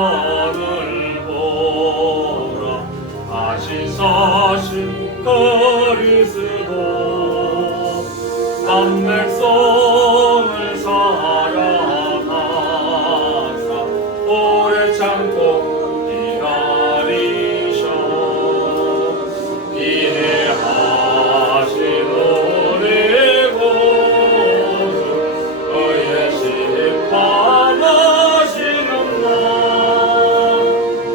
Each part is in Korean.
하늘 보라 다시 사신 그리스도 남 백성을 사랑하사 오래 참고 기다리셔 이해하신 우리 구주 그의 심판하시는 날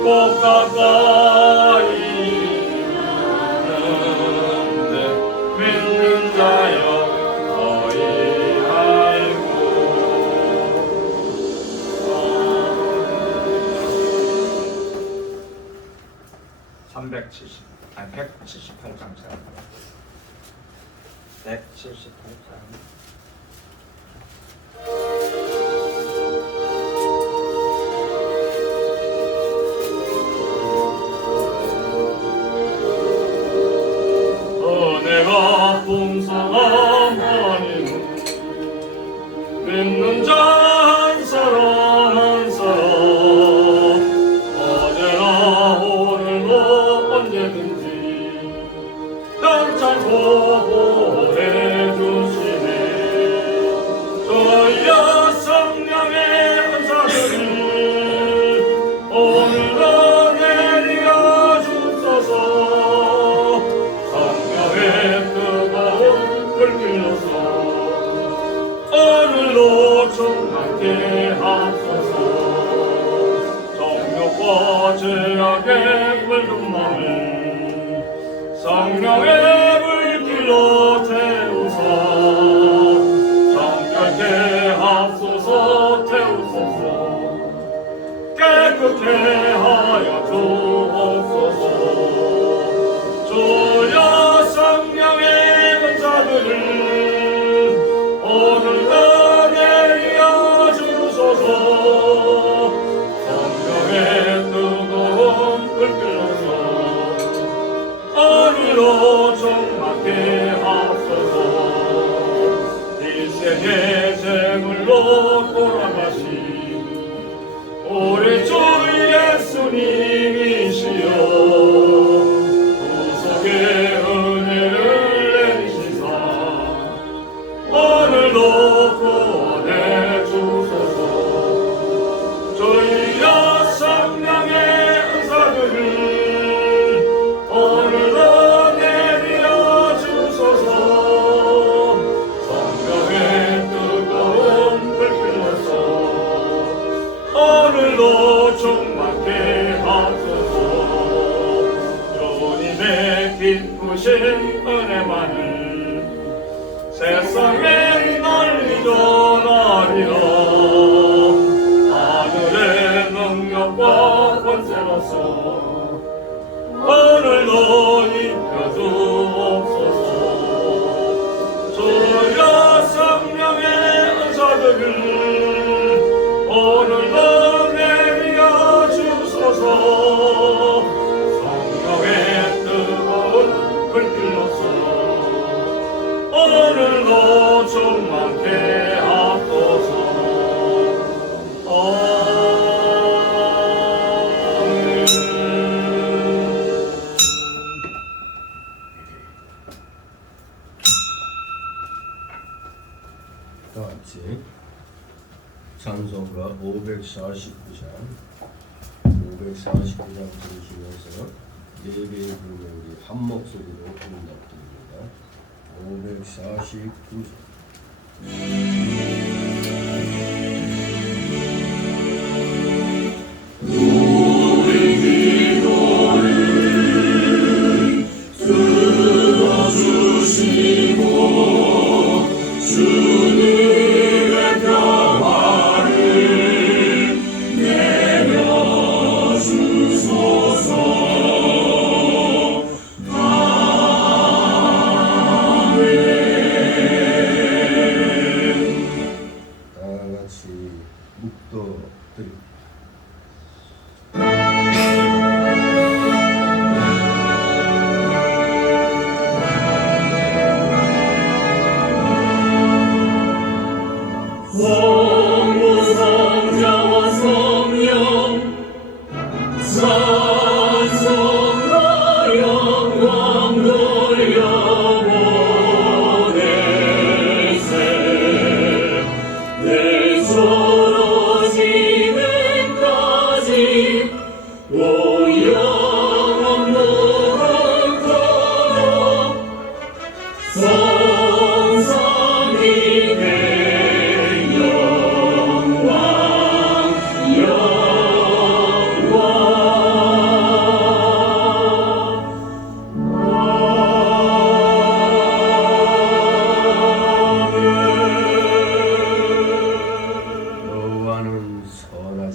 꼭 가까이 있는데 믿는 자여 너희 알고 178장 178장 은혜가 풍성하니는 믿는 자 한 사람 한 사람 어제나 오늘도 언제든지 편찮고 보내주시네 저희여 성령의 은사들을 오늘도 내려 주소서 성령의 뜨거운 불길로서 오늘도 충만케 하소서 정욕과 죄악의 붉은 마음을 성령의 불길로 태우사 정결케 하소서 태우소서 깨끗게 하여 주옵소서 주여 성령의 은사들을 오늘도 내려 주소서 성령의 뜨거운 불길로서 오늘도 충만케 하소서 일생의 제물로 돌아가신 우리 주 예수님이시여 구속의 은혜를 내리시사 오늘도 구원해 주소서 주여 성령의 은사들을 오늘도 내려 주소서 성령의 뜨거운 불길로서 오늘도 충만케 하소서 주님의 기쁘신 은혜만을 세상에 널리 전하리라 하늘의 능력과 권세로서 오늘도 입혀주옵소서 주여 성령의 은사들을 오늘도 내려 주소서 성령의 뜨거운 불길로서 오늘도 충만케 하소서 아멘. 다 같이 찬송가 549장 들으시면서 예배의 부름에 우리 한 목소리로 응답드립니다. 549장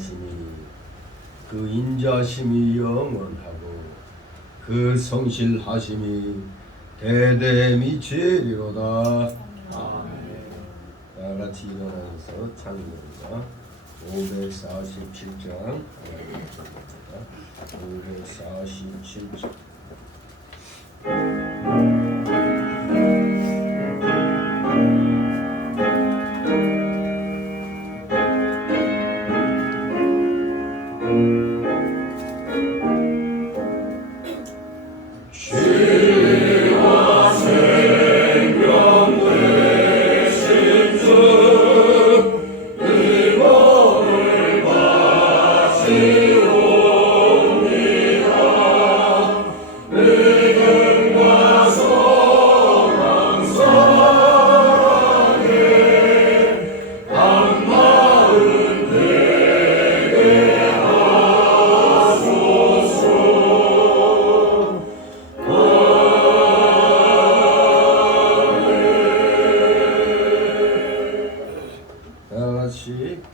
인자하시니 그 인자심이 영원하고 그 성실하심이 대대 미치리로다. 다 같이 일어나서 찬송합니다. 547장 547장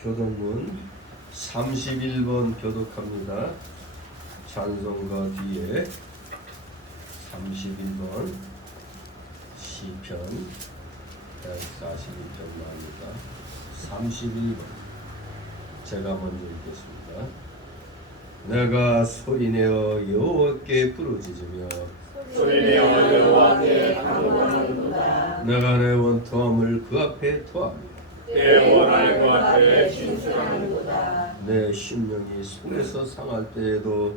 교독문 31번 교독합니다. 찬송가 뒤에 31번 시편 142편 나옵니다. 31번 제가 먼저 읽겠습니다. 내가 소리내어 여호와께 부르짖으며 소리내어 여호와께 간구하는도다. 내가 내 원통함을 그 앞에 토하며 내 원할 그 앞에 진술하는도다. 내 심령이 속에서 상할 때에도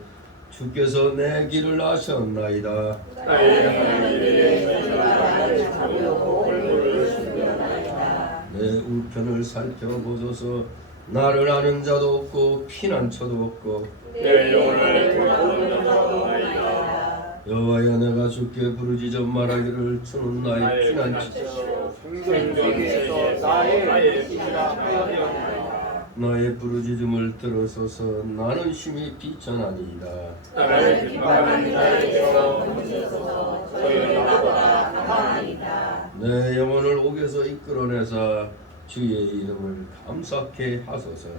주께서 내 길을 아셨나이다. 나의 하나님의 저주가 나를 잡으려고 얼굴을 숨겨나이다. 내 우편을 살펴보소서. 나를 아는 자도 없고 피난처도 없고 내 영혼을 돌아보는 자도 없나이다. 여호와여 내가 주께 부르짖어 말하기를 주는 나의 피난처 생존세계에서 나의 피가 하였나이다. 나의 부르짖음을 들으소서. 나는 심히 비천하니이다. 나를 핍박하는 자에게서 건지소서. 저희는 나보다 강하나이다. 내 영혼을 옥에서 이끌어내사 주의 이름을 감사케 하소서.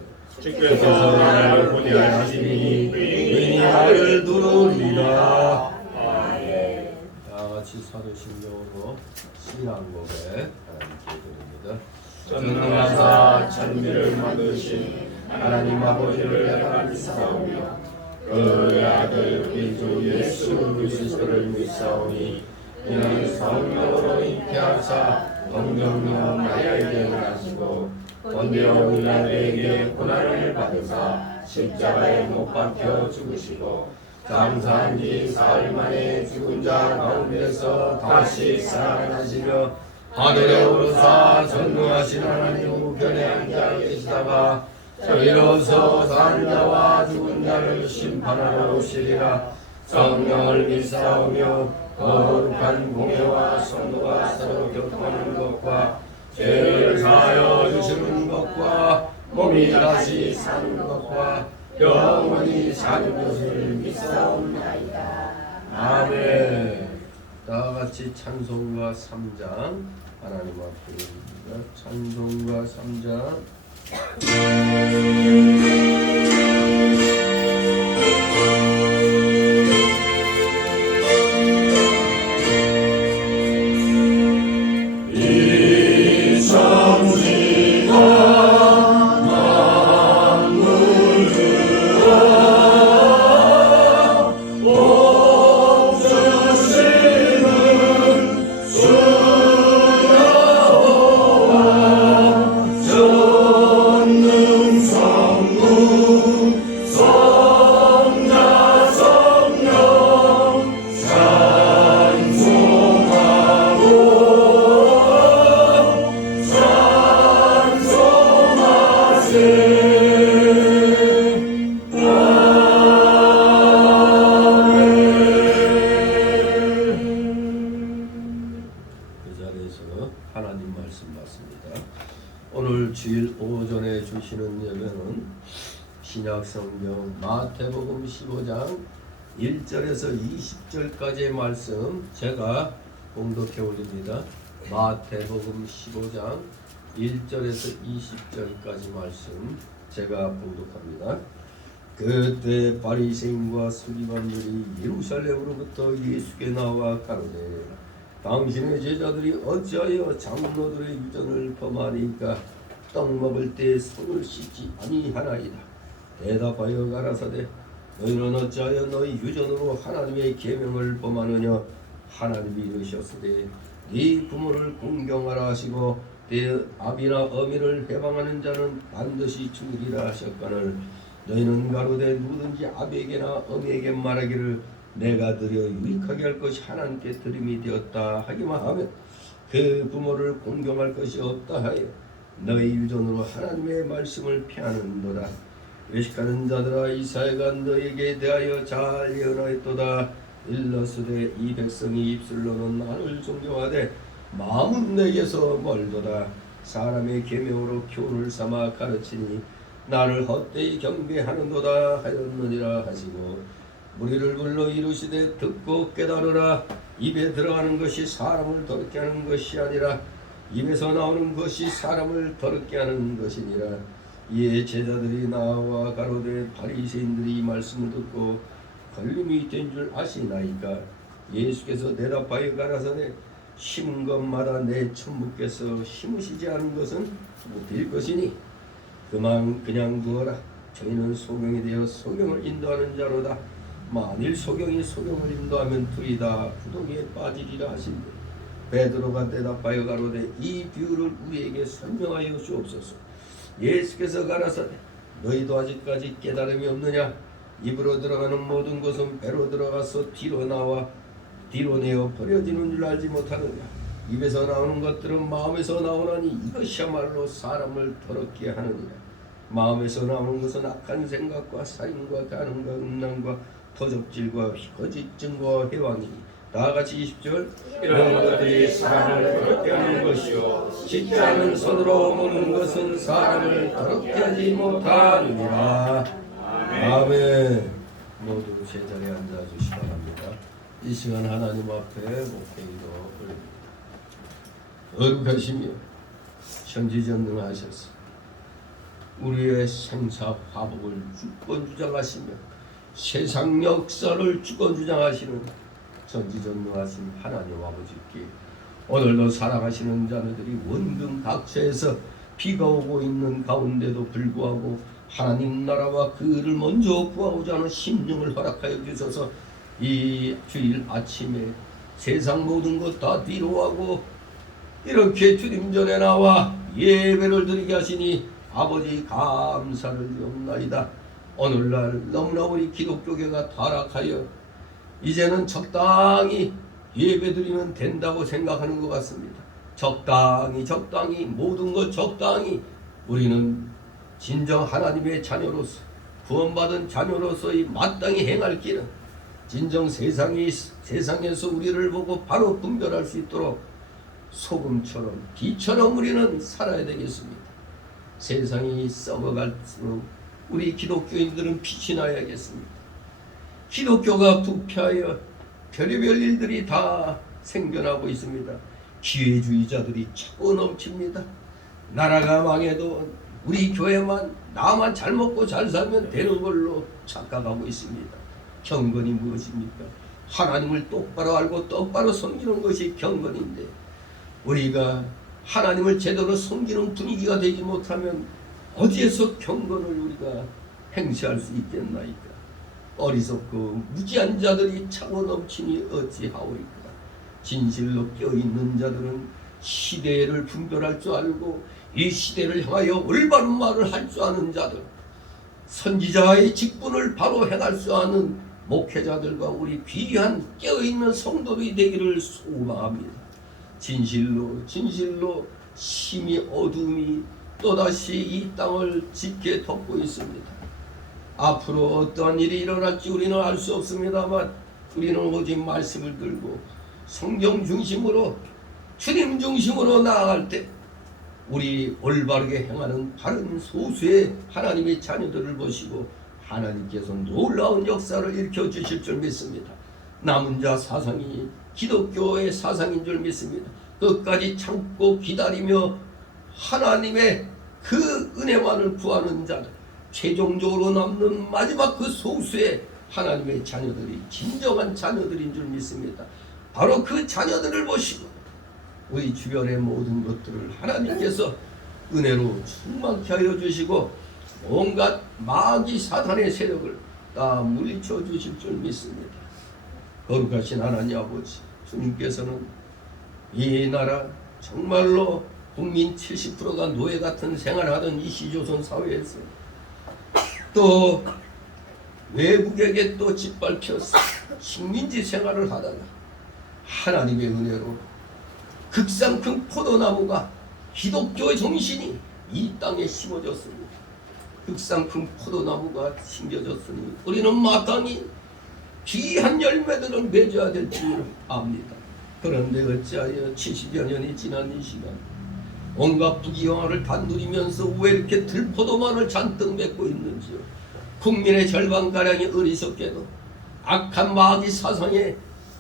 주께서 나를 보내하시니 의인이 나를 두루리라. 아멘. 다 같이 사도신경으로 신앙고백 하나님께 드립니다. 전능하사 천지를 만드신 하나님 아버지를 감사하며 그의 아들 우리 주 예수 그리스도를 믿사오니 이는 성령으로 잉태하사 동정녀 마리아에게 나시고 본디오 빌라도에게 고난을 받으사 십자가에 못 박혀 죽으시고 장사한 지 사흘 만에 죽은 자 가운데서 다시 살아나시며 하늘에 오르사 전능하신 하나님 우편에 앉아 계시다가 저희로서 사는 자와 죽은 자를 심판하러 오시리라. 성령을 믿사오며 거룩한 공회와 성도가 서로 교통하는 것과 죄를 사하여 주시는 것과 몸이 다시 사는 것과 영원히 사는 것을 믿사옵나이다. 아멘. 다 같이 찬송가 3장 하나님 앞에 드립니다. 찬송가 3장 하나님 말씀 받습니다. 오늘 주일 오전에 주시는 예배는 신약성경 마태복음 15장 1절에서 20절까지의 말씀 제가 봉독해 올립니다. 마태복음 15장 1절에서 20절까지 말씀 제가 봉독합니다. 그때 바리새인과 서기관들이 예루살렘으로부터 예수께 나와 가로되 당신의 제자들이 어찌하여 장로들의 유전을 범하니까 떡 먹을 때 손을 씻지 아니하나이다. 대답하여 가라사대 너희는 어찌하여 너희 유전으로 하나님의 계명을 범하느냐. 하나님이 이르셨으되 네 부모를 공경하라 하시고 내 아비나 어미를 해방하는 자는 반드시 죽으리라 하셨거늘 너희는 가로되 누구든지 아비에게나 어미에게 말하기를 내가 드려 유익하게 할 것이 하나님께 드림이 되었다 하기만 하면 그 부모를 공경할 것이 없다 하여 너희 유전으로 하나님의 말씀을 피하는도다. 외식하는 자들아 이사야가 너희에게 대하여 잘 예언하였도다. 일러스되 이 백성이 입술로는 나를 존경하되 마음은 내게서 멀도다. 사람의 계명으로 교훈을 삼아 가르치니 나를 헛되이 경배하는도다 하였느니라 하시고 무리를 불러 이르시되 듣고 깨달으라. 입에 들어가는 것이 사람을 더럽게 하는 것이 아니라 입에서 나오는 것이 사람을 더럽게 하는 것이니라. 이에 제자들이 나와 가로되 바리새인들이 이 말씀을 듣고 걸림이 된 줄 아시나이까. 예수께서 대답하여 가라사대 심은 것마다 내 천부께서 심으시지 않은 것은 못 될 것이니 그냥 두어라. 저희는 소경이 되어 소경을 인도하는 자로다. 만일 소경이 소경을 인도하면 둘이 다 구덩이에 빠지리라 하신대. 베드로가 대답하여 가로되 이 비유를 우리에게 설명하여 주옵소서. 예수께서 가라사대 너희도 아직까지 깨달음이 없느냐. 입으로 들어가는 모든 것은 배로 들어가서 뒤로 내어 버려지는 줄 알지 못하느냐. 입에서 나오는 것들은 마음에서 나오나니 이것이야말로 사람을 더럽게 하느니라. 마음에서 나오는 것은 악한 생각과 살인과 간음과 음란과 도적질과 거짓증과 해왕이니 다같이 20절 이런 것들이 사람을 더럽게 하는 것이요 씻지 않은 손으로 먹는 것은 사람을 더럽게 하지 못하느니라. 아멘. 모두 제자리에 앉아주시기 바랍니다. 이 시간 하나님 앞에 목회기도 올립니다. 거룩하시며 천지전능하셔서 우리의 생사화복을 주권주장하시며 세상 역사를 주권주장하시는 전지전능하신 하나님 아버지께 오늘도 살아가시는 자녀들이 원등 각처에서 비가 오고 있는 가운데도 불구하고 하나님 나라와 그를 먼저 구하고자 하는 심령을 허락하여 주셔서 이 주일 아침에 세상 모든 것 다 뒤로하고 이렇게 주님 전에 나와 예배를 드리게 하시니 아버지 감사를 드리옵나이다. 오늘날 너무나 우리 기독교계가 타락하여 이제는 적당히 예배드리면 된다고 생각하는 것 같습니다. 적당히 모든 것 적당히 우리는 진정 하나님의 자녀로서 구원받은 자녀로서의 마땅히 행할 길은 진정 세상에서 우리를 보고 바로 분별할 수 있도록 소금처럼 비처럼 우리는 살아야 되겠습니다. 세상이 썩어갈수록 우리 기독교인들은 빛이 나야겠습니다. 기독교가 부패하여 별의별 일들이 다 생겨나고 있습니다. 기회주의자들이 차고 넘칩니다. 나라가 망해도 우리 교회만 나만 잘 먹고 잘 살면 되는 걸로 착각하고 있습니다. 경건이 무엇입니까? 하나님을 똑바로 알고 똑바로 섬기는 것이 경건인데 우리가 하나님을 제대로 섬기는 분위기가 되지 못하면 어디에서 경건을 우리가 행시할 수 있겠나이까? 어리석고 무지한 자들이 차고 넘치니 어찌하오리까? 진실로 껴있는 자들은 시대를 분별할 줄 알고 이 시대를 향하여 올바른 말을 할 줄 아는 자들, 선지자의 직분을 바로 행할 수 아는 목회자들과 우리 귀한 깨어있는 성도들이 되기를 소망합니다. 진실로 심히 어둠이 또다시 이 땅을 짙게 덮고 있습니다. 앞으로 어떠한 일이 일어날지 우리는 알 수 없습니다만 우리는 오직 말씀을 들고 성경 중심으로 주님 중심으로 나아갈 때 우리 올바르게 행하는 바른 소수의 하나님의 자녀들을 보시고 하나님께서 놀라운 역사를 일으켜 주실 줄 믿습니다. 남은 자 사상이 기독교의 사상인 줄 믿습니다. 끝까지 참고 기다리며 하나님의 그 은혜만을 구하는 자들, 최종적으로 남는 마지막 그 소수의 하나님의 자녀들이 진정한 자녀들인 줄 믿습니다. 바로 그 자녀들을 보시고 우리 주변의 모든 것들을 하나님께서 은혜로 충만케 하여 주시고 온갖 마귀 사탄의 세력을 다 물리쳐 주실 줄 믿습니다. 거룩하신 하나님 아버지, 주님께서는 이 나라 정말로 국민 70%가 노예 같은 생활하던 이 시조선 사회에서 또 외국에게 또 짓밟혀서 식민지 생활을 하다가 하나님의 은혜로 극상 큰 포도나무가 기독교의 정신이 이 땅에 심어졌습니다. 극상 큰 포도나무가 심겨졌으니 우리는 마땅히 귀한 열매들을 맺어야 될 줄 압니다. 그런데 어찌하여 70여 년이 지난 이 시간 온갖 부귀영화를 다 누리면서 왜 이렇게 들포도만을 잔뜩 맺고 있는지요. 국민의 절반가량이 어리석게도 악한 마귀 사상에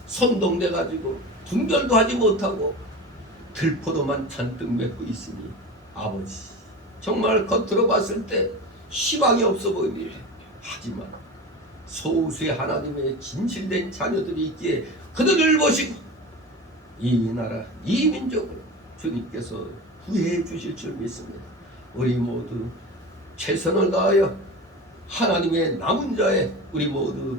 선동돼 가지고 분별도 하지 못하고 들포도만 잔뜩 맺고 있으니 아버지, 정말 겉으로 봤을 때 희망이 없어 보입니다. 하지만 소수의 하나님의 진실된 자녀들이 있기에 그들을 보시고 이 나라, 이 민족을 주님께서 구해 주실 줄 믿습니다. 우리 모두 최선을 다하여 하나님의 남은 자에 우리 모두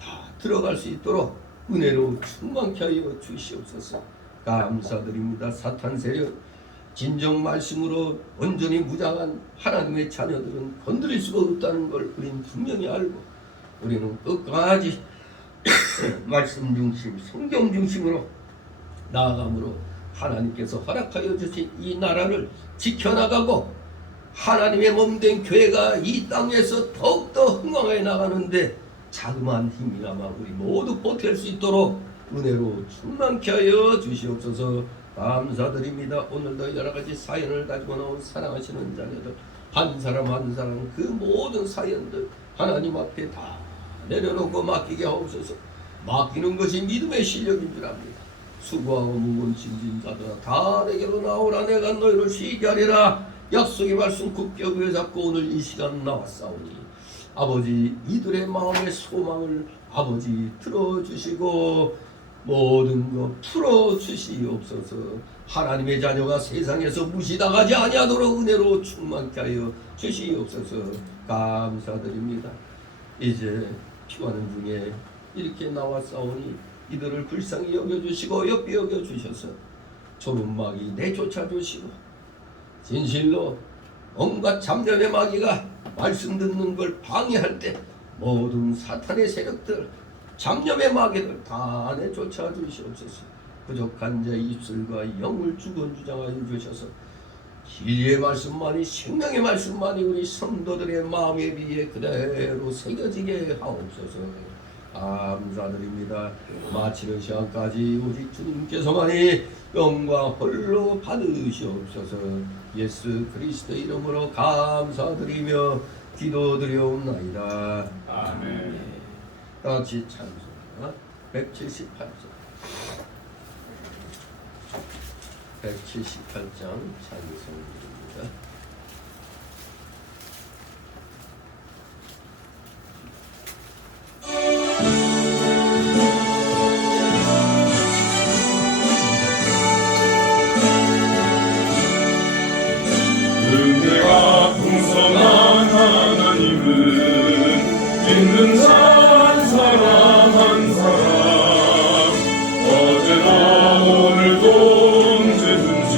다 들어갈 수 있도록 은혜로 충만케 하여 주시옵소서. 감사드립니다. 사탄 세력 진정 말씀으로 온전히 무장한 하나님의 자녀들은 건드릴 수가 없다는 걸 우리는 분명히 알고 우리는 끝까지 말씀 중심, 성경 중심으로 나아감으로 하나님께서 허락하여 주신 이 나라를 지켜나가고 하나님의 몸된 교회가 이 땅에서 더욱더 흥왕해 나가는데 자그마한 힘이나마 우리 모두 보탤 수 있도록 은혜로 충만케 하여 주시옵소서. 감사드립니다. 오늘도 여러가지 사연을 가지고 나온 사랑하시는 자녀들 한 사람 한 사람 그 모든 사연들 하나님 앞에 다 내려놓고 맡기게 하옵소서. 맡기는 것이 믿음의 실력인 줄 압니다. 수고하고 무거운 짐진 자들아 다 내게로 나오라. 내가 너희를 쉬게 하리라. 약속의 말씀 굳게 붙잡고 오늘 이 시간 나왔사오니 아버지, 이들의 마음의 소망을 아버지 들어주시고 모든 것 풀어주시옵소서. 하나님의 자녀가 세상에서 무시당하지 아니하도록 은혜로 충만케 하여 주시옵소서. 감사드립니다. 이제 피하는 중에 이렇게 나왔사오니 이들을 불쌍히 여겨주시고 옆에 여겨주셔서 조lum마귀 내쫓아주시고 진실로 온갖 잡념의 마귀가 말씀 듣는 걸 방해할 때 모든 사탄의 세력들 잡념의 마귀를 다 내쫓아 주시옵소서. 부족한 자의 입술과 영을 주권주장하여 주셔서 진리의 말씀만이 생명의 말씀만이 우리 성도들의 마음에 비해 그대로 새겨지게 하옵소서. 감사드립니다. 마치는 시간까지 오직 주님께서만이 영광 홀로 받으시옵소서. 예수 그리스도 이름으로 감사드리며 기도드려옵나이다. 아멘. 다같이 찬송 178장 178장 찬송입니다. 은혜가 풍성한 하나님은 믿는 자 한 사람 한 사람 어제나 오늘도 언제든지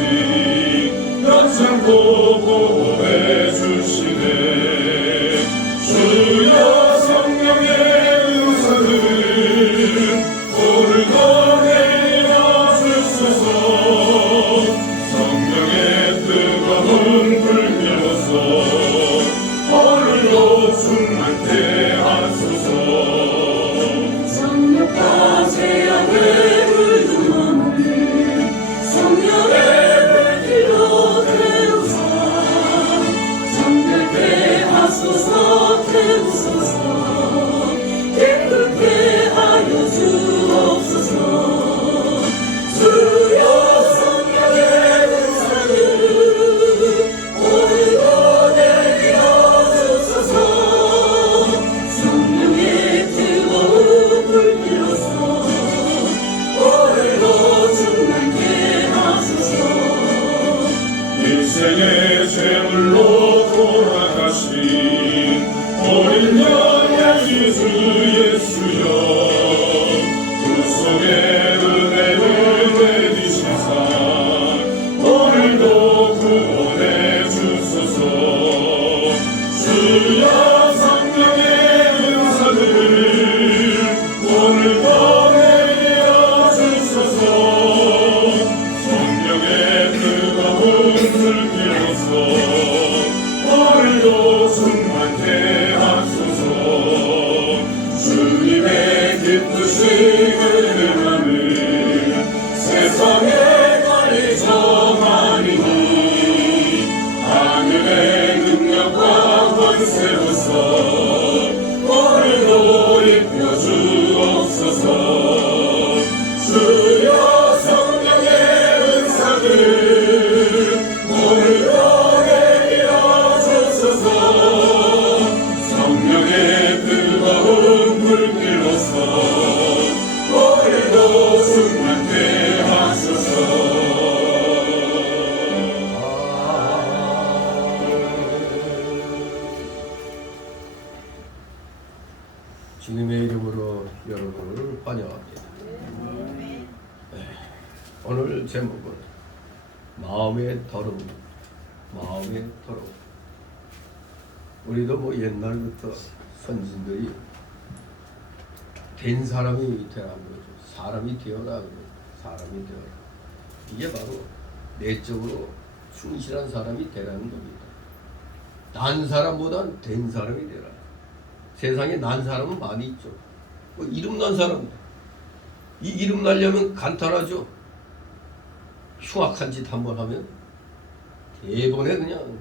변치 않고 보호해 주시네. 주여 성령의 은사를 오늘도 내려 주소서. 성령의 뜨거운 불켜서 오늘도 충만케 하소서. 성령과 재앙의 불금함을 성령의 불길로 태우사 정결케 하소서. 태우소서. 깨끗게 하여 주옵소서. 주여 성령의 은사를 오늘도 내려 주소서. 주님의 이름으로 여러분을 환영합니다. 오늘 제목은 마음의 더러움. 마음의 더러움. 우리도 뭐 옛날부터 선진들이 된 사람이 되라는 거죠. 사람이 되어라. 사람이 되어라. 이게 바로 내적으로 충실한 사람이 되라는 겁니다. 난 사람보단 된 사람이 되라. 세상에 난 사람은 많이 있죠. 뭐 이름 난 사람. 이 이름 날려면 간단하죠. 흉악한 짓 한번 하면 대번에 그냥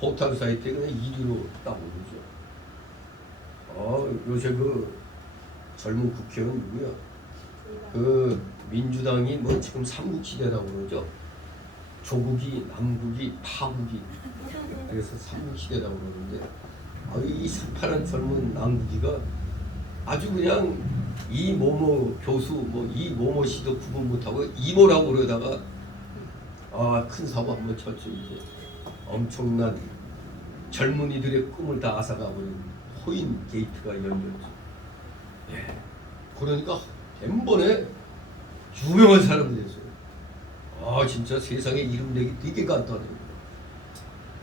포탈 사이트에 그냥 1위로 딱 오르죠. 요새 그 젊은 국회의원 누구야? 그 민주당이 뭐 지금 삼국시대라고 그러죠. 조국이, 남국이, 파국이. 그래서 삼국시대라고 그러는데 이 새파란 젊은 남국이가 아주 그냥 이 모모 교수, 뭐 이 모모 씨도 구분 못하고 이모라고 그러다가 큰 사고 한번 쳤죠. 이제 엄청난 젊은이들의 꿈을 다 앗아가버린 코인 게이트가 열렸죠. 예. 그러니까 덴번에 유명한 사람이 됐어요. 진짜 세상에 이름 내기 되게 간단해요.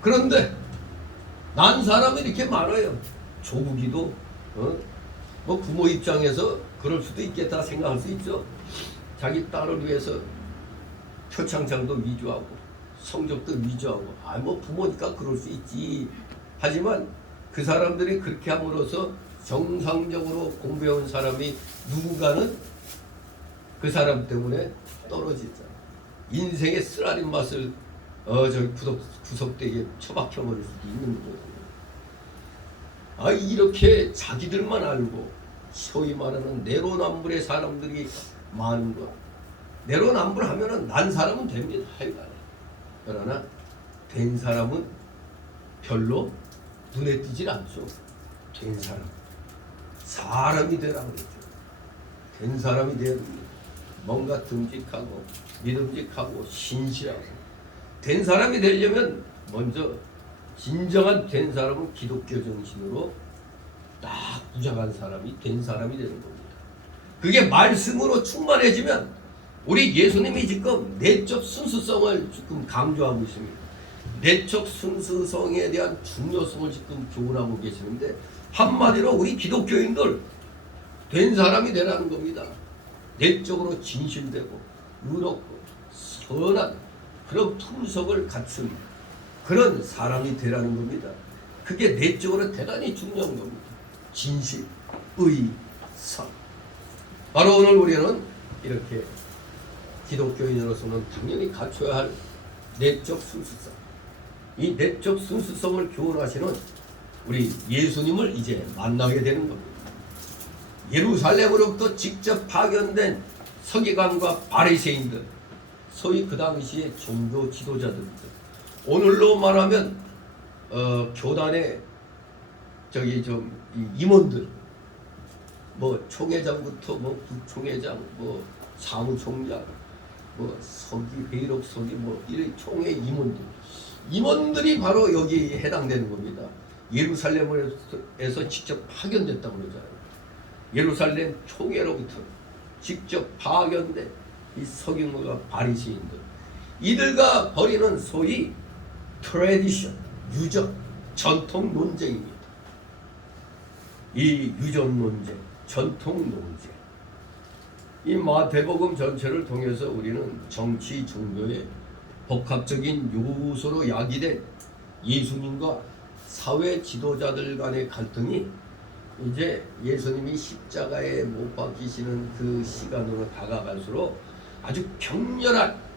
그런데 난 사람이 이렇게 많아요. 조국이도 뭐 부모 입장에서 그럴 수도 있겠다 생각할 수 있죠. 자기 딸을 위해서 표창장도 위조하고 성적도 위조하고 뭐 부모니까 그럴 수 있지. 하지만 그 사람들이 그렇게 함으로써 정상적으로 공부해온 사람이 누군가는 그 사람 때문에 떨어지잖아. 인생의 쓰라린 맛을 저기 구석대기에 처박혀버릴 수도 있는 거거든요. 이렇게 자기들만 알고 소위 말하는 내로남불의 사람들이 많은 거. 내로남불하면은 난 사람은 됩니다. 하여간. 그러나 된 사람은 별로 눈에 띄질 않죠. 된 사람. 사람이 되라 그랬죠. 된 사람이 되어야 됩니다. 뭔가 듬직하고 믿음직하고 신실하고 된 사람이 되려면 먼저 진정한 된 사람은 기독교 정신으로 딱 무장한 사람이 된 사람이 되는 겁니다. 그게 말씀으로 충만해지면 우리 예수님이 지금 내적 순수성을 지금 강조하고 있습니다. 내적 순수성에 대한 중요성을 지금 교훈하고 계시는데 한마디로 우리 기독교인들 된 사람이 되라는 겁니다. 내적으로 진실되고 의롭고 선한 그런 품성을 갖춘 그런 사람이 되라는 겁니다. 그게 내적으로 대단히 중요한 겁니다. 진실, 의, 선. 바로 오늘 우리는 이렇게 기독교인으로서는 당연히 갖춰야 할 내적 순수성. 이 내적 순수성을 교훈하시는 우리 예수님을 이제 만나게 되는 겁니다. 예루살렘으로부터 직접 파견된 서기관과 바리새인들, 소위 그 당시의 종교 지도자들입니다. 오늘로 말하면 교단의 임원들, 뭐 총회장부터 뭐 부총회장, 뭐 사무총장, 뭐 서기, 회의록 서기, 뭐 이런 총회 임원들이 바로 여기에 해당되는 겁니다. 예루살렘에서 직접 파견됐다고 그러잖아요. 예루살렘 총회로부터 직접 파견된 이 서기관과 바리새인들, 이들과 벌이는 소위 트래디션, 유전, 전통 논쟁입니다. 이 유전 논쟁, 전통 논쟁, 이 마태복음 전체를 통해서 우리는 정치, 종교의 복합적인 요소로 야기된 예수님과 사회 지도자들 간의 갈등이 이제 예수님이 십자가에 못 박히시는 그 시간으로 다가갈수록 아주 격렬한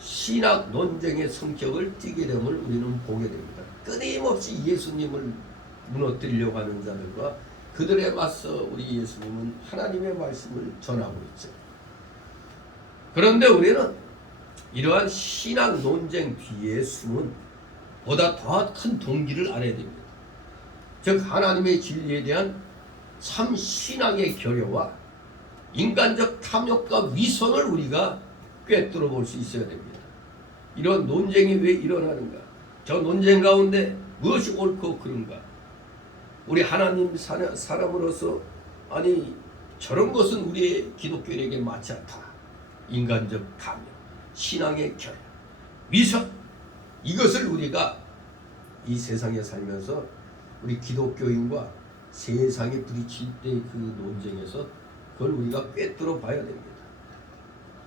신학 논쟁의 성격을 띠게 됨을 우리는 보게 됩니다. 끊임없이 예수님을 무너뜨리려고 하는 자들과 그들에 맞서 우리 예수님은 하나님의 말씀을 전하고 있죠. 그런데 우리는 이러한 신학 논쟁 뒤에 숨은 보다 더 큰 동기를 알아야 됩니다. 즉 하나님의 진리에 대한 참 신앙의 결여와 인간적 탐욕과 위선을 우리가 꿰뚫어 볼 수 있어야 됩니다. 이런 논쟁이 왜 일어나는가? 저 논쟁 가운데 무엇이 옳고 그른가? 우리 하나님 사람으로서 아니 저런 것은 우리의 기독교인에게 맞지 않다. 인간적 감명, 신앙의 결, 미성, 이것을 우리가 이 세상에 살면서 우리 기독교인과 세상에 부딪힐 때 그 논쟁에서 그걸 우리가 꿰뚫어 봐야 됩니다.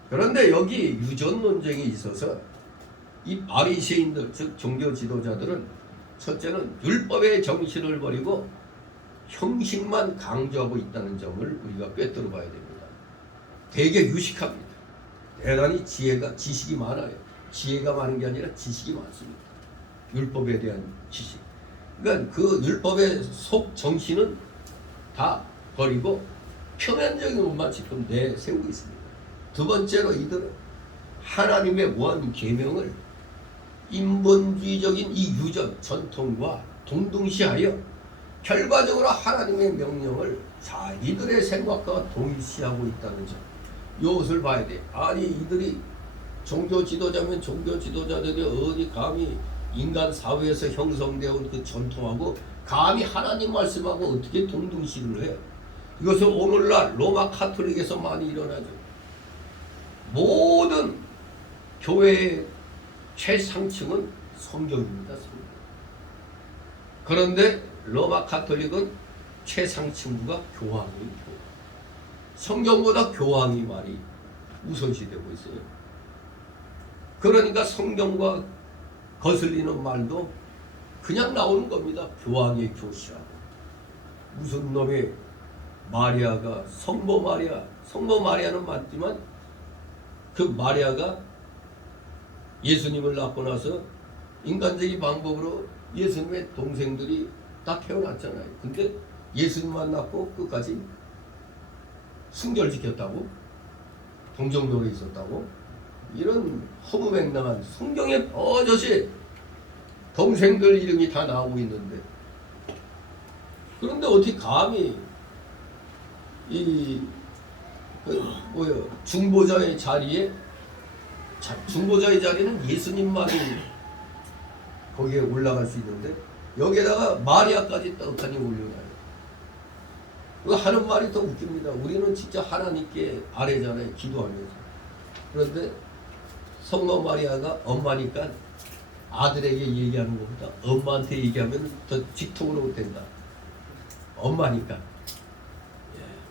그런데 여기 유전 논쟁이 있어서 이 바리새인들, 즉 종교 지도자들은 첫째는 율법의 정신을 버리고 형식만 강조하고 있다는 점을 우리가 꿰뚫어 봐야 됩니다. 되게 유식합니다. 대단히 지식이 많아요. 지혜가 많은 게 아니라 지식이 많습니다. 율법에 대한 지식. 그러니까 그 율법의 속 정신은 다 버리고 표면적인 것만 지금 내세우고 있습니다. 두 번째로 이들은 하나님의 원 계명을 인본주의적인 이 유전, 전통과 동등시하여 결과적으로 하나님의 명령을 자기들의 생각과 동일시하고 있다는 점. 이것을 봐야 돼. 아니 이들이 종교 지도자면 종교 지도자들이 어디 감히 인간 사회에서 형성되어 온 그 전통하고 감히 하나님 말씀하고 어떻게 동등시를 해? 이것은 오늘날 로마 카톨릭에서 많이 일어나죠. 모든 교회의 최상층은 성경입니다. 성경. 그런데 로마 카톨릭은 최상층부가 교황이에요. 성경보다 교황이 말이 우선시되고 있어요. 그러니까 성경과 거슬리는 말도 그냥 나오는 겁니다. 교황의 교시하고 무슨 놈의 마리아가 성모 마리아는 맞지만 그 마리아가 예수님을 낳고 나서 인간적인 방법으로 예수님의 동생들이 다 태어났잖아요. 근데 예수님만 낳고 끝까지 순결지켰다고? 동정노래 있었다고? 이런 허무맹랑한 성경에 버젓이 동생들 이름이 다 나오고 있는데, 그런데 어떻게 감히 중보자의 자리에, 중보자의 자리는 예수님만이 거기에 올라갈 수 있는데 여기에다가 마리아까지 떡하니 올려놔요. 그 하는 말이 더 웃깁니다. 우리는 진짜 하나님께 아뢰잖아요, 기도하면서. 그런데 성모 마리아가 엄마니까 아들에게 얘기하는 것보다 엄마한테 얘기하면 더 직통으로 된다. 엄마니까.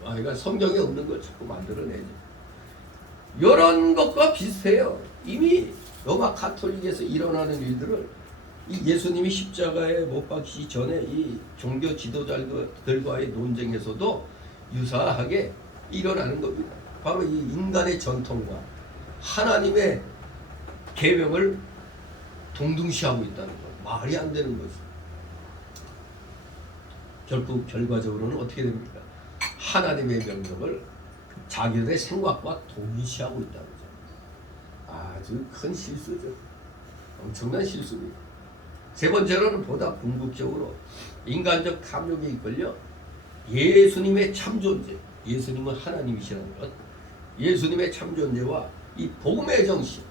그러니까 성경에 없는 걸 자꾸 만들어내죠. 이런 것과 비슷해요. 이미 로마 카톨릭에서 일어나는 일들을 이 예수님이 십자가에 못 박히기 전에 이 종교 지도자들과의 논쟁에서도 유사하게 일어나는 겁니다. 바로 이 인간의 전통과 하나님의 계명을 동등시하고 있다는 것. 말이 안 되는 거죠. 결국 결과적으로는 어떻게 됩니까? 하나님의 명령을 자기들의 생각과 동일시하고 있다는 거죠. 아주 큰 실수죠. 엄청난 실수입니다. 세 번째로는 보다 궁극적으로 인간적 탐욕에 이끌려 예수님의 참존재, 예수님은 하나님이시라는 것, 예수님의 참존재와 이 복음의 정신,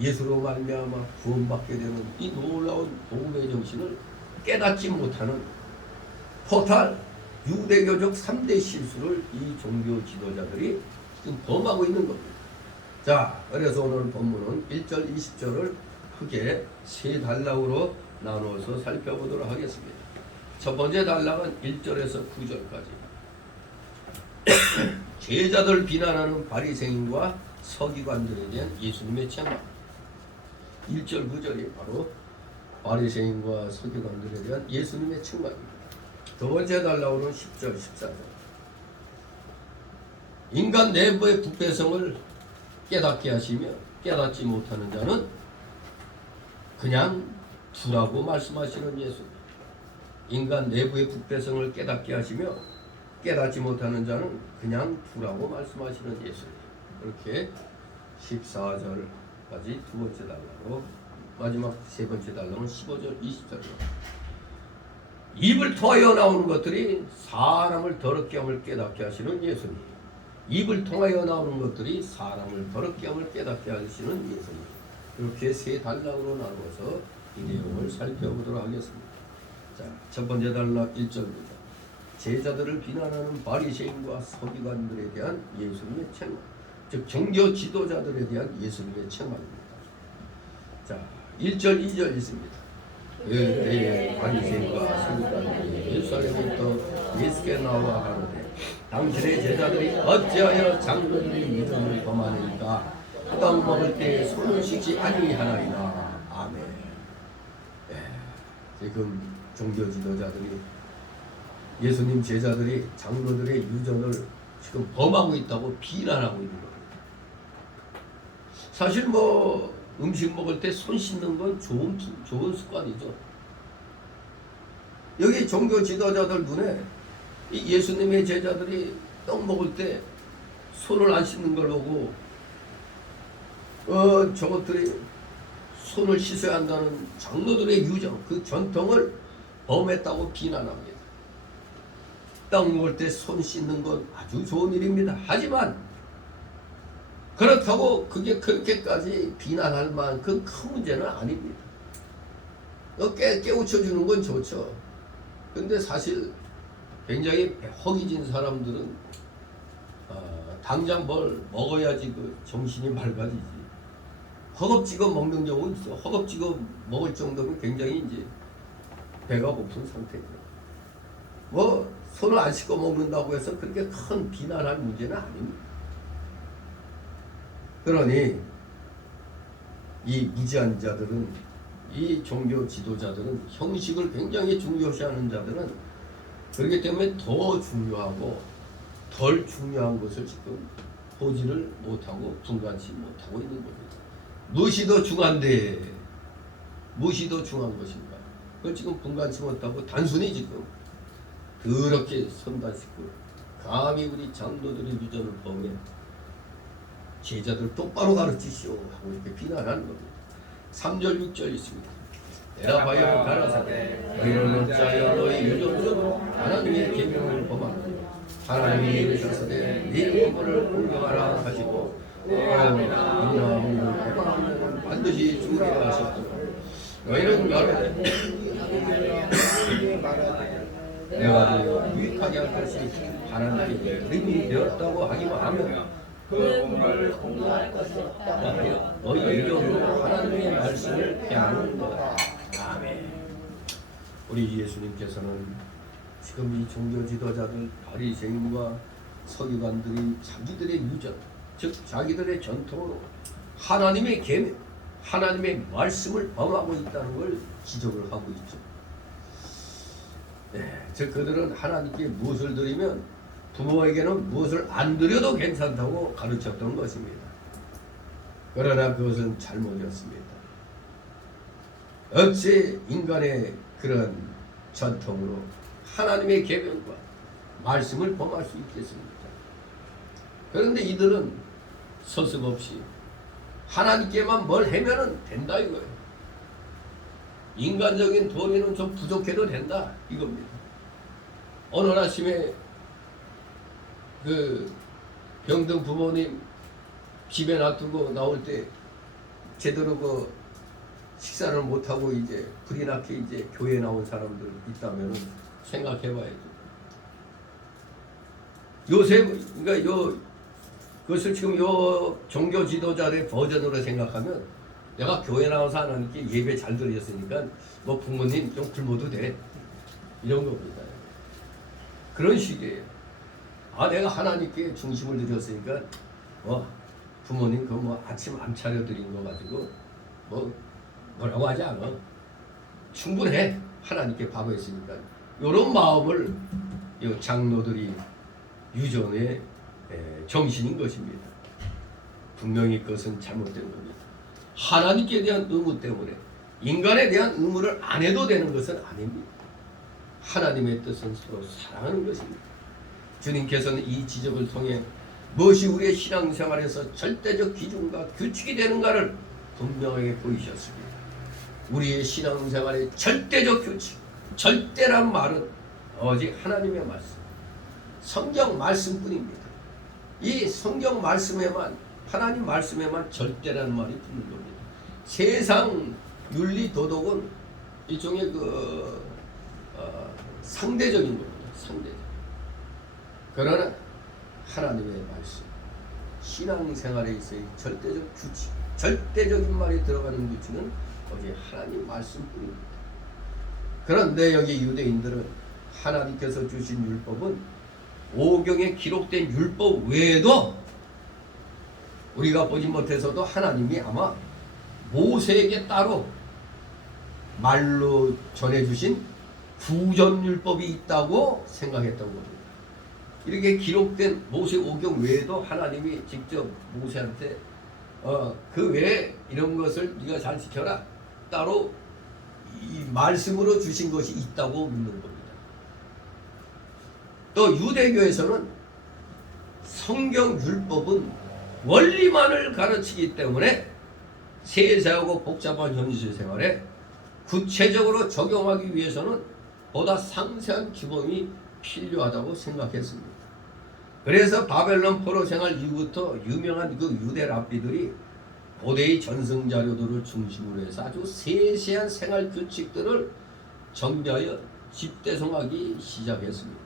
예수로 말미암아 구원받게 되는 이 놀라운 복음의 정신을 깨닫지 못하는 포탈 유대교적 3대 실수를 이 종교 지도자들이 지금 범하고 있는 겁니다. 자, 그래서 오늘 본문은 1절, 20절을 크게 세 단락으로 나누어서 살펴보도록 하겠습니다. 첫 번째 단락은 1절에서 9절까지. 제자들 비난하는 바리새인과 서기관들에 대한 예수님의 책망. 1절, 9절이 바로 바리새인과 서기관들에 대한 예수님의 책망입니다. 두 번째 단락으로는 10절, 14절. 인간 내부의 부패성을 깨닫게 하시며 깨닫지 못하는 자는 그냥 두라고 말씀하시는 예수님. 인간 내부의 부패성을 깨닫게 하시며 깨닫지 못하는 자는 그냥 두라고 말씀하시는 예수님. 이렇게 14절까지 두 번째 단락으로, 마지막 세 번째 단락은 15절, 20절로 입을 통하여 나오는 것들이 사람을 더럽게 함을 깨닫게 하시는 예수님. 입을 통하여 나오는 것들이 사람을 더럽게 함을 깨닫게 하시는 예수님. 이렇게 세 단락으로 나누어서 이 내용을 살펴보도록 하겠습니다. 자, 첫 번째 단락 1절입니다. 제자들을 비난하는 바리새인과 서기관들에 대한 예수님의 책망, 즉 종교 지도자들에 대한 예수님의 책망입니다. 자, 1절 2절 있습니다. 그때에 바리새인과 서기관들이 예루살렘부터 예수께 나와 가로되 당신의 제자들이 어찌하여 장로들이 유전을 범하니까 떡 먹을 때 손을 씻지 아니하나이다. 아멘. 지금 종교 지도자들이 예수님 제자들이 장로들의 유전을 지금 범하고 있다고 비난하고 있는 겁니다. 사실 뭐 음식 먹을 때 손 씻는 건 좋은 습관이죠. 여기 종교 지도자들 눈에 이 예수님의 제자들이 떡 먹을 때 손을 안 씻는 걸 보고 저것들이 손을 씻어야 한다는 장로들의 유전, 그 전통을 범했다고 비난합니다. 떡 먹을 때 손 씻는 건 아주 좋은 일입니다. 하지만 그렇다고 그게 그렇게까지 비난할 만큼 큰 문제는 아닙니다. 깨우쳐주는 건 좋죠. 근데 사실 굉장히 허기진 사람들은 당장 뭘 먹어야지 그 정신이 맑아지지. 허겁지겁 먹는 경우 있어. 허겁지겁 먹을 정도면 굉장히 이제 배가 고픈 상태입니다. 뭐 손을 안 씻고 먹는다고 해서 그렇게 큰 비난할 문제는 아닙니다. 그러니 이 무지한 자들은, 이 종교 지도자들은, 형식을 굉장히 중요시하는 자들은 그렇기 때문에 더 중요하고 덜 중요한 것을 지금 보지를 못하고 분간치 못하고 있는 겁니다. 무엇이 더 중요한데 무엇이 더 중요한 것인가? 그걸 지금 분간치 못하고 단순히 지금 그렇게 선단식으로 감히 우리 장로들의 유전을 범해 제자들 똑바로 가르치시오 하고 이렇게 비난하는 겁니다. 3절 6절 있습니다. 대답하여 가라사대 너희는 어찌하여 너희 유전으로 하나님의 계명을 범하느냐. 하나님이 이르셨으되 네 부모를 공경하라 하시고 너희나 너희를 범하면 반드시 죽으리라 하셨도다. 너희는 말하되 내가 유익하게 할 것이 하나님께 의미 되었다고 하기만 하면 그 공부를 공부할 것이 없다. 너희 의견으로 하나님의 말씀을 피하는 거다. 아멘. 우리 예수님께서는 지금 이 종교 지도자들 바리새인과 서기관들이 자기들의 유전, 즉 자기들의 전통으로 하나님의 계명, 하나님의 말씀을 범하고 있다는 걸 지적을 하고 있죠. 즉 그들은 하나님께 무엇을 드리면 부모에게는 무엇을 안 드려도 괜찮다고 가르쳤던 것입니다. 그러나 그것은 잘못이었습니다. 어찌 인간의 그런 전통으로 하나님의 계명과 말씀을 범할 수 있겠습니까? 그런데 이들은 서슴없이 하나님께만 뭘 하면은 된다 이거예요. 인간적인 도리는 좀 부족해도 된다 이겁니다. 어느 아침에 그 병든 부모님 집에 놔두고 나올 때 제대로 그 식사를 못하고 이제 불이 나게 이제 교회에 나온 사람들 있다면 생각해봐야죠. 요새 그러니까 그것을 지금 요 종교 지도자의 버전으로 생각하면 내가 교회 나와서 하나님께 예배 잘 드렸으니까 뭐 부모님 좀 굶어도 돼 이런 겁니다. 그런 식이에요. 내가 하나님께 중심을 드렸으니까 부모님 그 뭐 아침 안 차려 드린 거 가지고 뭐라고 하지 않아. 충분해. 하나님께 밥을 했으니까. 이런 마음을 이 장로들이 유전의 정신인 것입니다. 분명히 그것은 잘못된 겁니다. 하나님께 대한 의무 때문에 인간에 대한 의무를 안 해도 되는 것은 아닙니다. 하나님의 뜻은 서로 사랑하는 것입니다. 주님께서는 이 지적을 통해 무엇이 우리의 신앙생활에서 절대적 기준과 규칙이 되는가를 분명하게 보이셨습니다. 우리의 신앙생활의 절대적 규칙, 절대란 말은 오직 하나님의 말씀, 성경 말씀뿐입니다. 이 성경 말씀에만, 하나님 말씀에만 절대라는 말이 붙는 겁니다. 세상 윤리 도덕은 일종의 상대적인 겁니다. 상대적. 그러나 하나님의 말씀, 신앙생활에 있어의 절대적 규칙, 절대적인 말이 들어가는 규칙은 오직 하나님 말씀뿐입니다. 그런데 여기 유대인들은 하나님께서 주신 율법은 오경에 기록된 율법 외에도 우리가 보지 못해서도 하나님이 아마 모세에게 따로 말로 전해주신 구전율법이 있다고 생각했던 겁니다. 이렇게 기록된 모세 오경 외에도 하나님이 직접 모세한테 그 외에 이런 것을 네가 잘 지켜라, 따로 이 말씀으로 주신 것이 있다고 믿는 겁니다. 또 유대교에서는 성경 율법은 원리만을 가르치기 때문에 세세하고 복잡한 현실 생활에 구체적으로 적용하기 위해서는 보다 상세한 규범이 필요하다고 생각했습니다. 그래서 바벨론 포로 생활 이후부터 유명한 그 유대 랍비들이 고대의 전승 자료들을 중심으로 해서 아주 세세한 생활 규칙들을 정비하여 집대성하기 시작했습니다.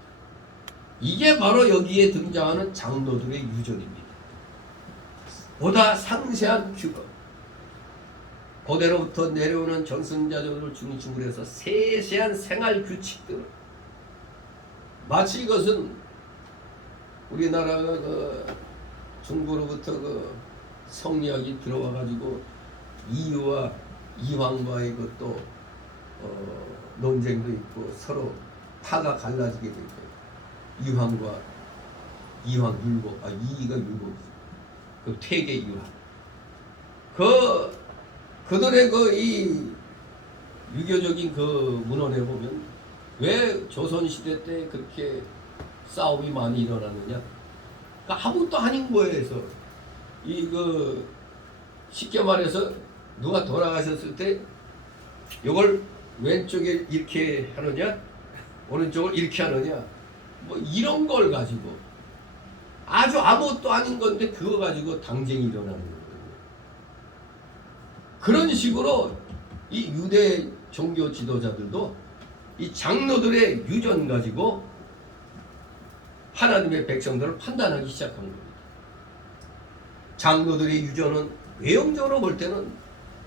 이게 바로 여기에 등장하는 장로들의 유전입니다. 보다 상세한 규범, 고대로부터 내려오는 전승자들을 중심으로 해서 세세한 생활 규칙들을, 마치 이것은 우리나라가 중국으로부터 성리학이 들어와 가지고 이유와 이황과의 것도 논쟁도 있고 서로 파가 갈라지게 되고, 이황과 이황 율법, 이가 율법이죠. 그 퇴계 이황. 그들의 이 유교적인 그 문헌에 보면 왜 조선시대 때 그렇게 싸움이 많이 일어나느냐? 그러니까 아무것도 아닌 거에서 쉽게 말해서 누가 돌아가셨을 때 이걸 왼쪽에 이렇게 하느냐, 오른쪽을 이렇게 하느냐, 뭐 이런 걸 가지고 아주 아무것도 아닌 건데 그거 가지고 당쟁이 일어나는 거예요. 그런 식으로 이 유대 종교 지도자들도 이 장로들의 유전 가지고 하나님의 백성들을 판단하기 시작한 겁니다. 장로들의 유전은 외형적으로 볼 때는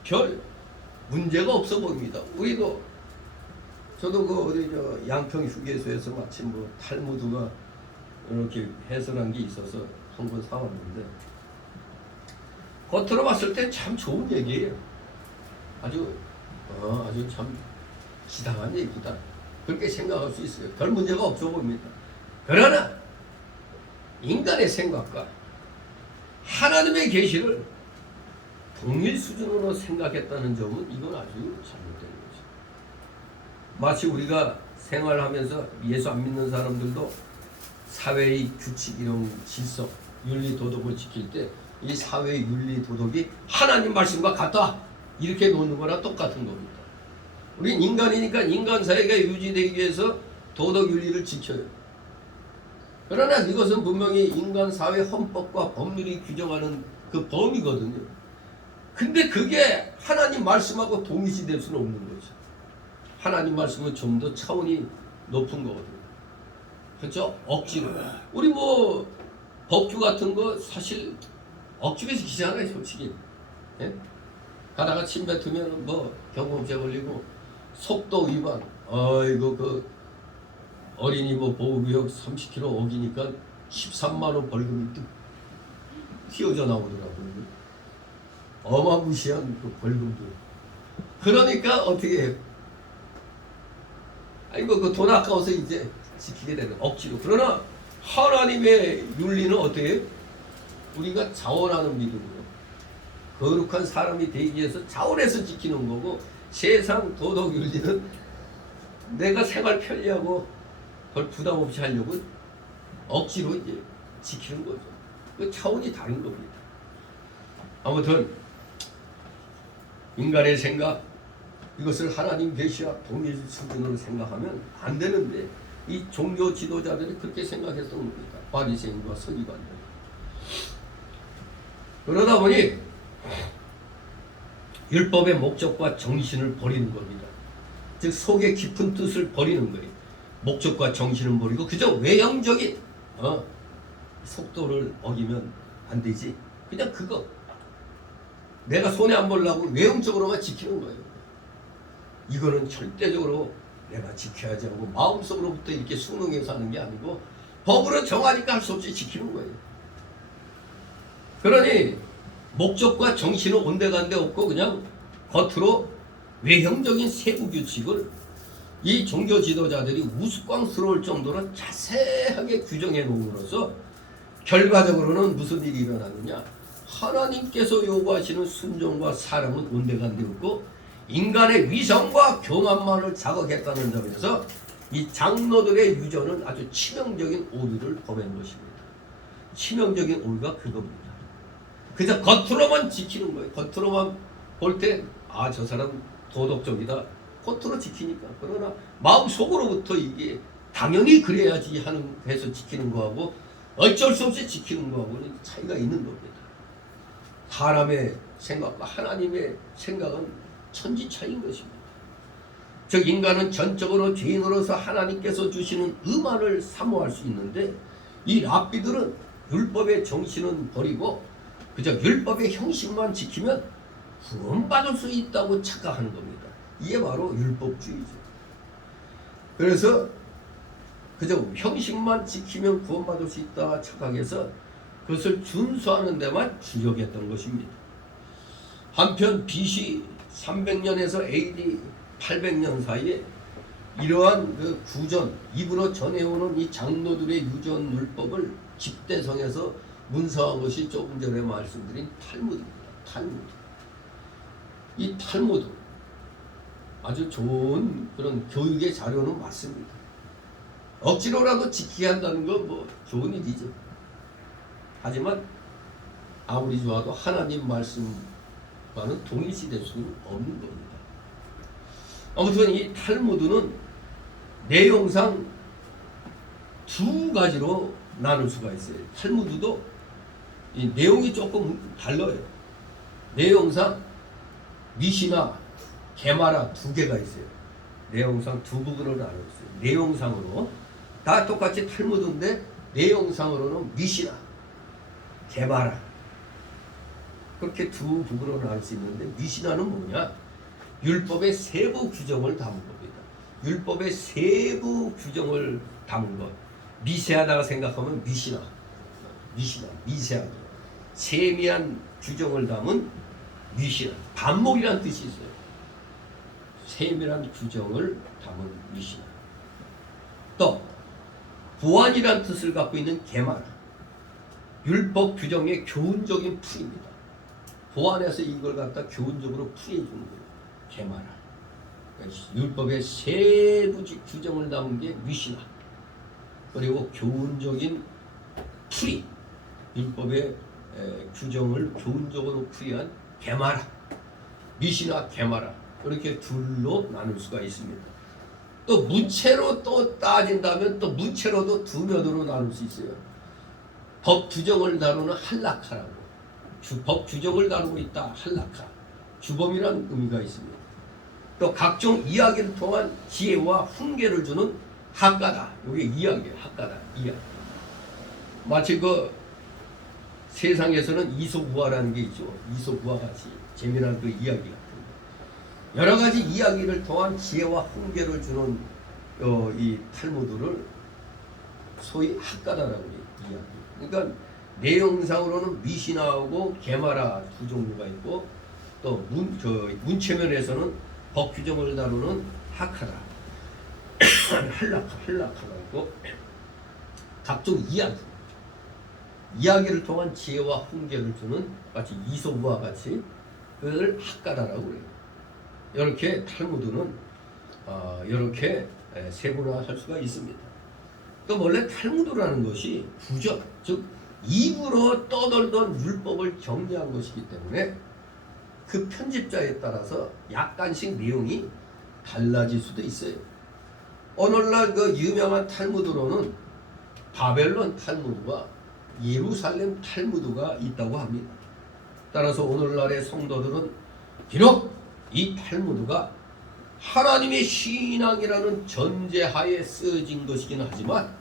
별 문제가 없어 보입니다. 저도 양평 휴게소에서 마침 탈무드가 이렇게 해설한 게 있어서 한 권 사왔는데, 겉으로 봤을 때 참 좋은 얘기예요. 아주 참 지당한 얘기다, 그렇게 생각할 수 있어요. 별 문제가 없어 보입니다. 그러나 인간의 생각과 하나님의 계시를 동일 수준으로 생각했다는 점은 이건 아주 잘못된 거죠. 마치 우리가 생활하면서 예수 안 믿는 사람들도 사회의 규칙, 이런 질서, 윤리 도덕을 지킬 때 이 사회의 윤리 도덕이 하나님 말씀과 같다, 이렇게 놓는 거랑 똑같은 겁니다. 우린 인간이니까 인간 사회가 유지되기 위해서 도덕 윤리를 지켜요. 그러나 이것은 분명히 인간 사회 헌법과 법률이 규정하는 그 범위거든요. 근데 그게 하나님 말씀하고 동일시될 수는 없는 거죠. 하나님 말씀은 좀 더 차원이 높은 거거든요. 그렇죠? 억지로. 우리 법규 같은 거 사실 억지로 지키잖아요, 솔직히. 예? 가다가 침 뱉으면 경고죄 걸리고, 속도 위반, 어린이 보호구역 30km 어기니까 13만 원 벌금이 튀어져 나오더라고요. 어마무시한 그 벌금도. 그러니까 어떻게 해요? 그 돈 아까워서 이제 지키게 되는, 억지로. 그러나 하나님의 윤리는 어떻게 해요? 우리가 자원하는 믿음으로 거룩한 사람이 되기 위해서 자원해서 지키는 거고, 세상 도덕 윤리는 내가 생활 편리하고 별 부담 없이 하려고 억지로 이제 지키는 거죠. 그 차원이 다른 겁니다. 아무튼 인간의 생각, 이것을 하나님 계시와 동일 수준으로 생각하면 안 되는데, 이 종교 지도자들이 그렇게 생각했던 겁니다. 바리새인과 서기관들. 그러다 보니 율법의 목적과 정신을 버리는 겁니다. 즉 속의 깊은 뜻을 버리는 거예요. 목적과 정신을 버리고 그저 외형적인 속도를 어기면 안 되지. 그냥 그거 내가 손해 안 보려고 외형적으로만 지키는 거예요. 이거는 절대적으로 내가 지켜야지 하고 마음속으로부터 이렇게 순응해서 하는 게 아니고 법으로 정하니까 할 수 없이 지키는 거예요. 그러니 목적과 정신은 온데간데 없고 그냥 겉으로 외형적인 세부 규칙을 이 종교 지도자들이 우스꽝스러울 정도로 자세하게 규정해 놓음으로써 결과적으로는 무슨 일이 일어나느냐, 하나님께서 요구하시는 순종과 사랑은 온데간데 없고 인간의 위선과 교만만을 자극했다는 점에서 이 장로들의 유전은 아주 치명적인 오류를 범한 것입니다. 치명적인 오류가 그겁니다. 그저 겉으로만 지키는 거예요. 겉으로만 볼 때 아, 저 사람 도덕적이다. 겉으로 지키니까. 그러나 마음속으로부터 이게 당연히 그래야지 하는 해서 지키는 거하고 어쩔 수 없이 지키는 거하고는 차이가 있는 겁니다. 사람의 생각과 하나님의 생각은 천지 차이인 것입니다. 즉 인간은 전적으로 죄인으로서 하나님께서 주시는 의만을 사모할 수 있는데 이 랍비들은 율법의 정신은 버리고 그저 율법의 형식만 지키면 구원받을 수 있다고 착각하는 겁니다. 이게 바로 율법주의죠. 그래서 그저 형식만 지키면 구원받을 수 있다 착각해서 그것을 준수하는 데만 주력했던 것입니다. 한편 BC 300년에서 AD 800년 사이에 이러한 그 구전, 입으로 전해오는 이 장로들의 유전 율법을 집대성에서 문서한 것이 조금 전에 말씀드린 탈무드입니다. 탈무드. 이 탈무드 아주 좋은 그런 교육의 자료는 맞습니다. 억지로라도 지키게 한다는 건 뭐 좋은 일이죠. 하지만 아무리 좋아도 하나님 말씀과는 동일시될 수는 없는 겁니다. 아무튼 이 탈무드는 내용상 두 가지로 나눌 수가 있어요. 탈무드도 이 내용이 조금 달라요. 내용상 미시나, 게마라 두 개가 있어요. 내용상 두 부분으로 나눠 있어요. 내용상으로 다 똑같이 탈무드인데 내용상으로는 미시나, 게마라 그렇게 두 부분으로 나눌 수 있는데 미시나는 뭐냐? 율법의 세부 규정을 담은 겁니다. 율법의 세부 규정을 담은 것. 미세하다가 생각하면 미시나, 미세하다. 세미한 규정을 담은 미시나. 반목이라는 뜻이 있어요. 세밀한 규정을 담은 미시나. 또 보완이라는 뜻을 갖고 있는 게마라. 율법 규정의 교훈적인 풀입니다. 보완해서 이걸 갖다 교훈적으로 풀이해주는 거예요. 게마라. 율법의 세부적 규정을 담은 게 미시나. 그리고 교훈적인 풀이, 율법의 규정을 교훈적으로 풀이한 게마라, 미시나 게마라 이렇게 둘로 나눌 수가 있습니다. 또 문체로 또 따진다면 또 문체로도 두 면으로 나눌 수 있어요. 법 규정을 다루는 할라카라고, 법 규정을 다루고 있다 할라카, 규범이라는 의미가 있습니다. 또 각종 이야기를 통한 지혜와 훈계를 주는 학가다. 이게 이야기예요. 학가다. 이야기. 마치 그 세상에서는 이솝우화라는 게 있죠. 이솝우화 같이 재미난 그 이야기 같은 거. 여러 가지 이야기를 통한 지혜와 훈계를 주는 이 탈무드를 소위 학가다라고 해요. 이야기. 그러니까 내용상으로는 미시나하고 게마라 두 종류가 있고 또 문체면에서는 법 규정을 다루는 하카다, 할라카가 있고 각종 이야기를 통한 지혜와 훈계를 주는 마치 이솝우화 같이 그걸 학가다라고 그래요. 이렇게 탈무드는 이렇게 세분화할 수가 있습니다. 또 원래 탈무드라는 것이 구전, 즉 입으로 떠돌던 율법을 정리한 것이기 때문에 그 편집자에 따라서 약간씩 내용이 달라질 수도 있어요. 오늘날 그 유명한 탈무드로는 바벨론 탈무드와 예루살렘 탈무드가 있다고 합니다. 따라서 오늘날의 성도들은 비록 이 탈무드가 하나님의 신앙이라는 전제하에 쓰여진 것이긴 하지만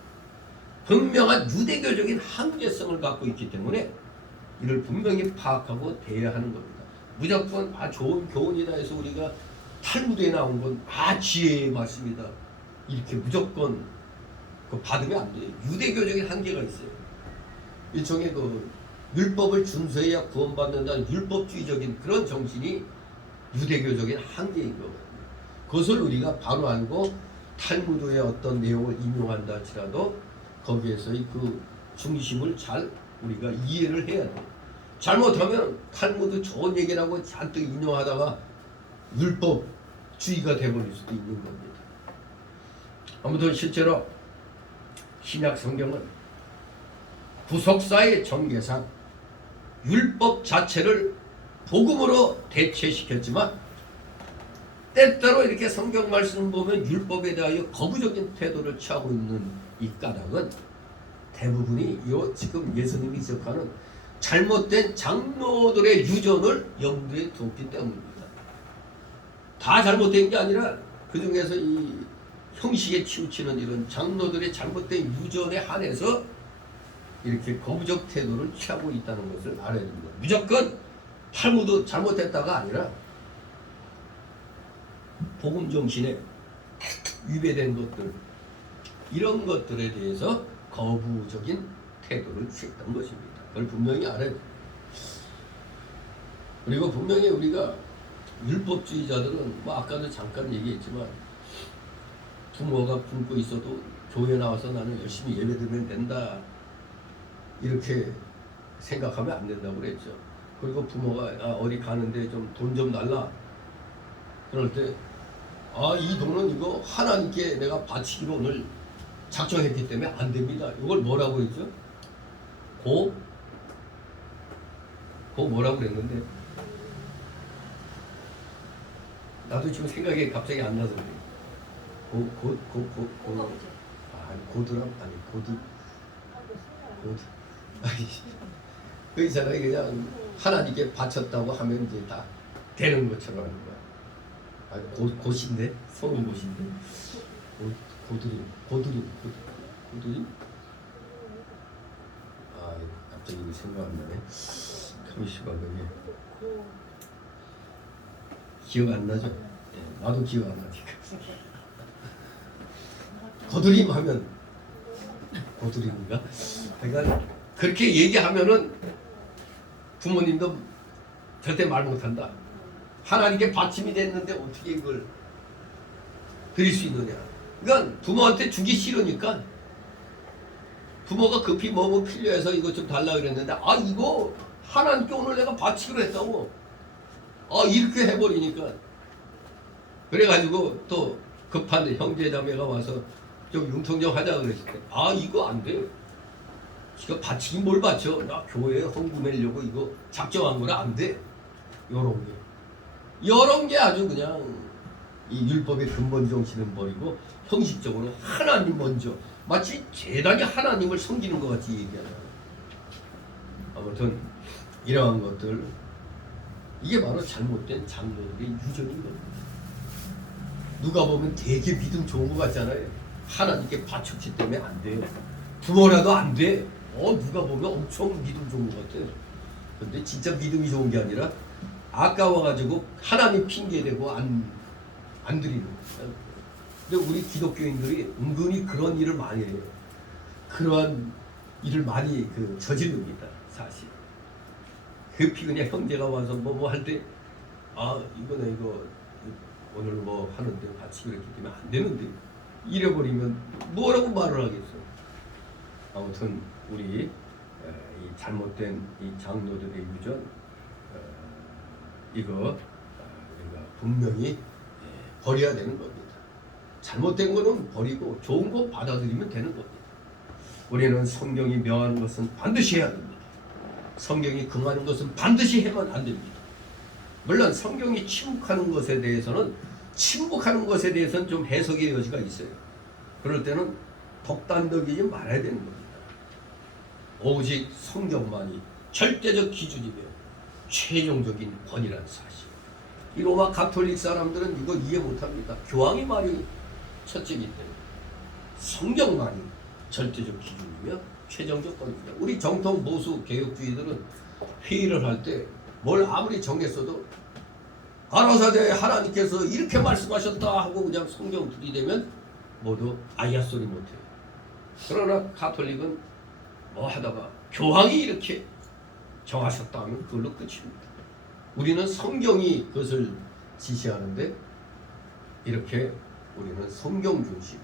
분명한 유대교적인 한계성을 갖고 있기 때문에 이를 분명히 파악하고 대해야 하는 겁니다. 무조건 좋은 교훈이다 해서 우리가 탈무드에 나온 건 지혜의 말씀이다 이렇게 무조건 받으면 안 돼요. 유대교적인 한계가 있어요. 일종의 율법을 준수해야 구원받는다는 율법주의적인 그런 정신이 유대교적인 한계인 거거든요. 그것을 우리가 바로 알고 탈무드의 어떤 내용을 인용한다 할지라도 거기에서의 그 중심을 잘 우리가 이해를 해야 돼요. 잘못하면 탈무드 좋은 얘기라고 잔뜩 인용하다가 율법주의가 되어버릴 수도 있는 겁니다. 아무튼 실제로 신약 성경은 구속사의 전개상 율법 자체를 복음으로 대체시켰지만 때때로 이렇게 성경 말씀 보면 율법에 대하여 거부적인 태도를 취하고 있는 이 까닭은 대부분이 지금 예수님이 지적하는 잘못된 장로들의 유전을 염두에 두었기 때문입니다. 다 잘못된 게 아니라 그 중에서 이 형식에 치우치는 이런 장로들의 잘못된 유전에 한해서 이렇게 거부적 태도를 취하고 있다는 것을 알아야 됩니다. 무조건 탈무드 잘못했다가 아니라 복음 정신에 위배된 것들 이런 것들에 대해서 거부적인 태도를 취했던 것입니다. 그걸 분명히 알아야 됩니다. 그리고 분명히 우리가 율법주의자들은 아까도 잠깐 얘기했지만 부모가 굶고 있어도 교회 나와서 나는 열심히 예배드리면 된다 이렇게 생각하면 안 된다고 그랬죠. 그리고 부모가 어디 가는데 좀 돈 좀 달라 그럴 때 이 돈은 이거 하나님께 내가 바치기로 오늘 작정했기 때문에 안 됩니다. 이걸 뭐라고 했죠? 고 뭐라고 그랬는데 나도 지금 생각이 갑자기 안 나서 그래. 그 이사람이 그냥 하나님께 바쳤다고 하면 이제 다 되는 것처럼 하는 거야. 고신데 성은 고신데 고드림 갑자기 생각 안 나네. 가만있어 봐. 기억 안 나죠? 네, 나도 기억 안 나니까. 고드림 하면 고드림인가? 그러니까 그렇게 얘기하면은 부모님도 절대 말 못한다. 하나님께 받침이 됐는데 어떻게 이걸 드릴 수 있느냐. 그러니까 부모한테 주기 싫으니까 부모가 급히 뭐 필요해서 이거 좀 달라 그랬는데 이거 하나님께 오늘 내가 바치기로 했다고 이렇게 해버리니까 그래가지고 또 급한 형제자매가 와서 좀 융통 좀 하자 그랬을 때 이거 안 돼. 지가 바치긴 뭘 바쳐. 나 교회에 헌금 내려고 이거 작정한 거라 안 돼. 이런 게 아주 그냥 이 율법의 근본 정신은 버리고 형식적으로 하나님 먼저 마치 재단이 하나님을 섬기는 것 같이 얘기하잖아. 아무튼 이러한 것들 이게 바로 잘못된 장로들의 유전인 겁니다. 누가 보면 되게 믿음 좋은 것 같잖아요. 하나님께 바쳤기 때문에 안 돼요. 부모라도 안 돼. 누가 보면 엄청 믿음 좋은 것 같아. 근데 진짜 믿음이 좋은 게 아니라 아까워가지고 하나님 핑계대고 안 드리는 거예요. 근데 우리 기독교인들이 은근히 그런 일을 많이 해요. 그러한 일을 많이 저지릅니다. 사실. 급히 그냥 형제가 와서 뭐 할 때 이거는 이거 오늘 뭐 하는데 같이 그랬기 때문에 안 되는데 이래버리면 뭐라고 말을 하겠어. 아무튼 우리 이 잘못된 이 장로들의 유전 이거 우리가 분명히 버려야 되는 겁니다. 잘못된 거는 버리고 좋은 거 받아들이면 되는 겁니다. 우리는 성경이 명하는 것은 반드시 해야 됩니다. 성경이 금하는 것은 반드시 해만 안 됩니다. 물론 성경이 침묵하는 것에 대해서는 좀 해석의 여지가 있어요. 그럴 때는 독단적이지 말아야 되는 겁니다. 오직 성경만이 절대적 기준이며 최종적인 권위라는 사실. 이 로마 가톨릭 사람들은 이거 이해 못합니다. 교황이 말이 첫째이기 때문에 성경만이 절대적 기준이며 최종적 권위입니다. 우리 정통 보수 개혁주의들은 회의를 할 때 뭘 아무리 정했어도 가라사대 하나님께서 이렇게 말씀하셨다 하고 그냥 성경 들이대면 모두 아야 소리 못해요. 그러나 가톨릭은 뭐 하다가 교황이 이렇게 정하셨다 하면 그걸로 끝입니다. 우리는 성경이 그것을 지시하는데 이렇게 우리는 성경 중심,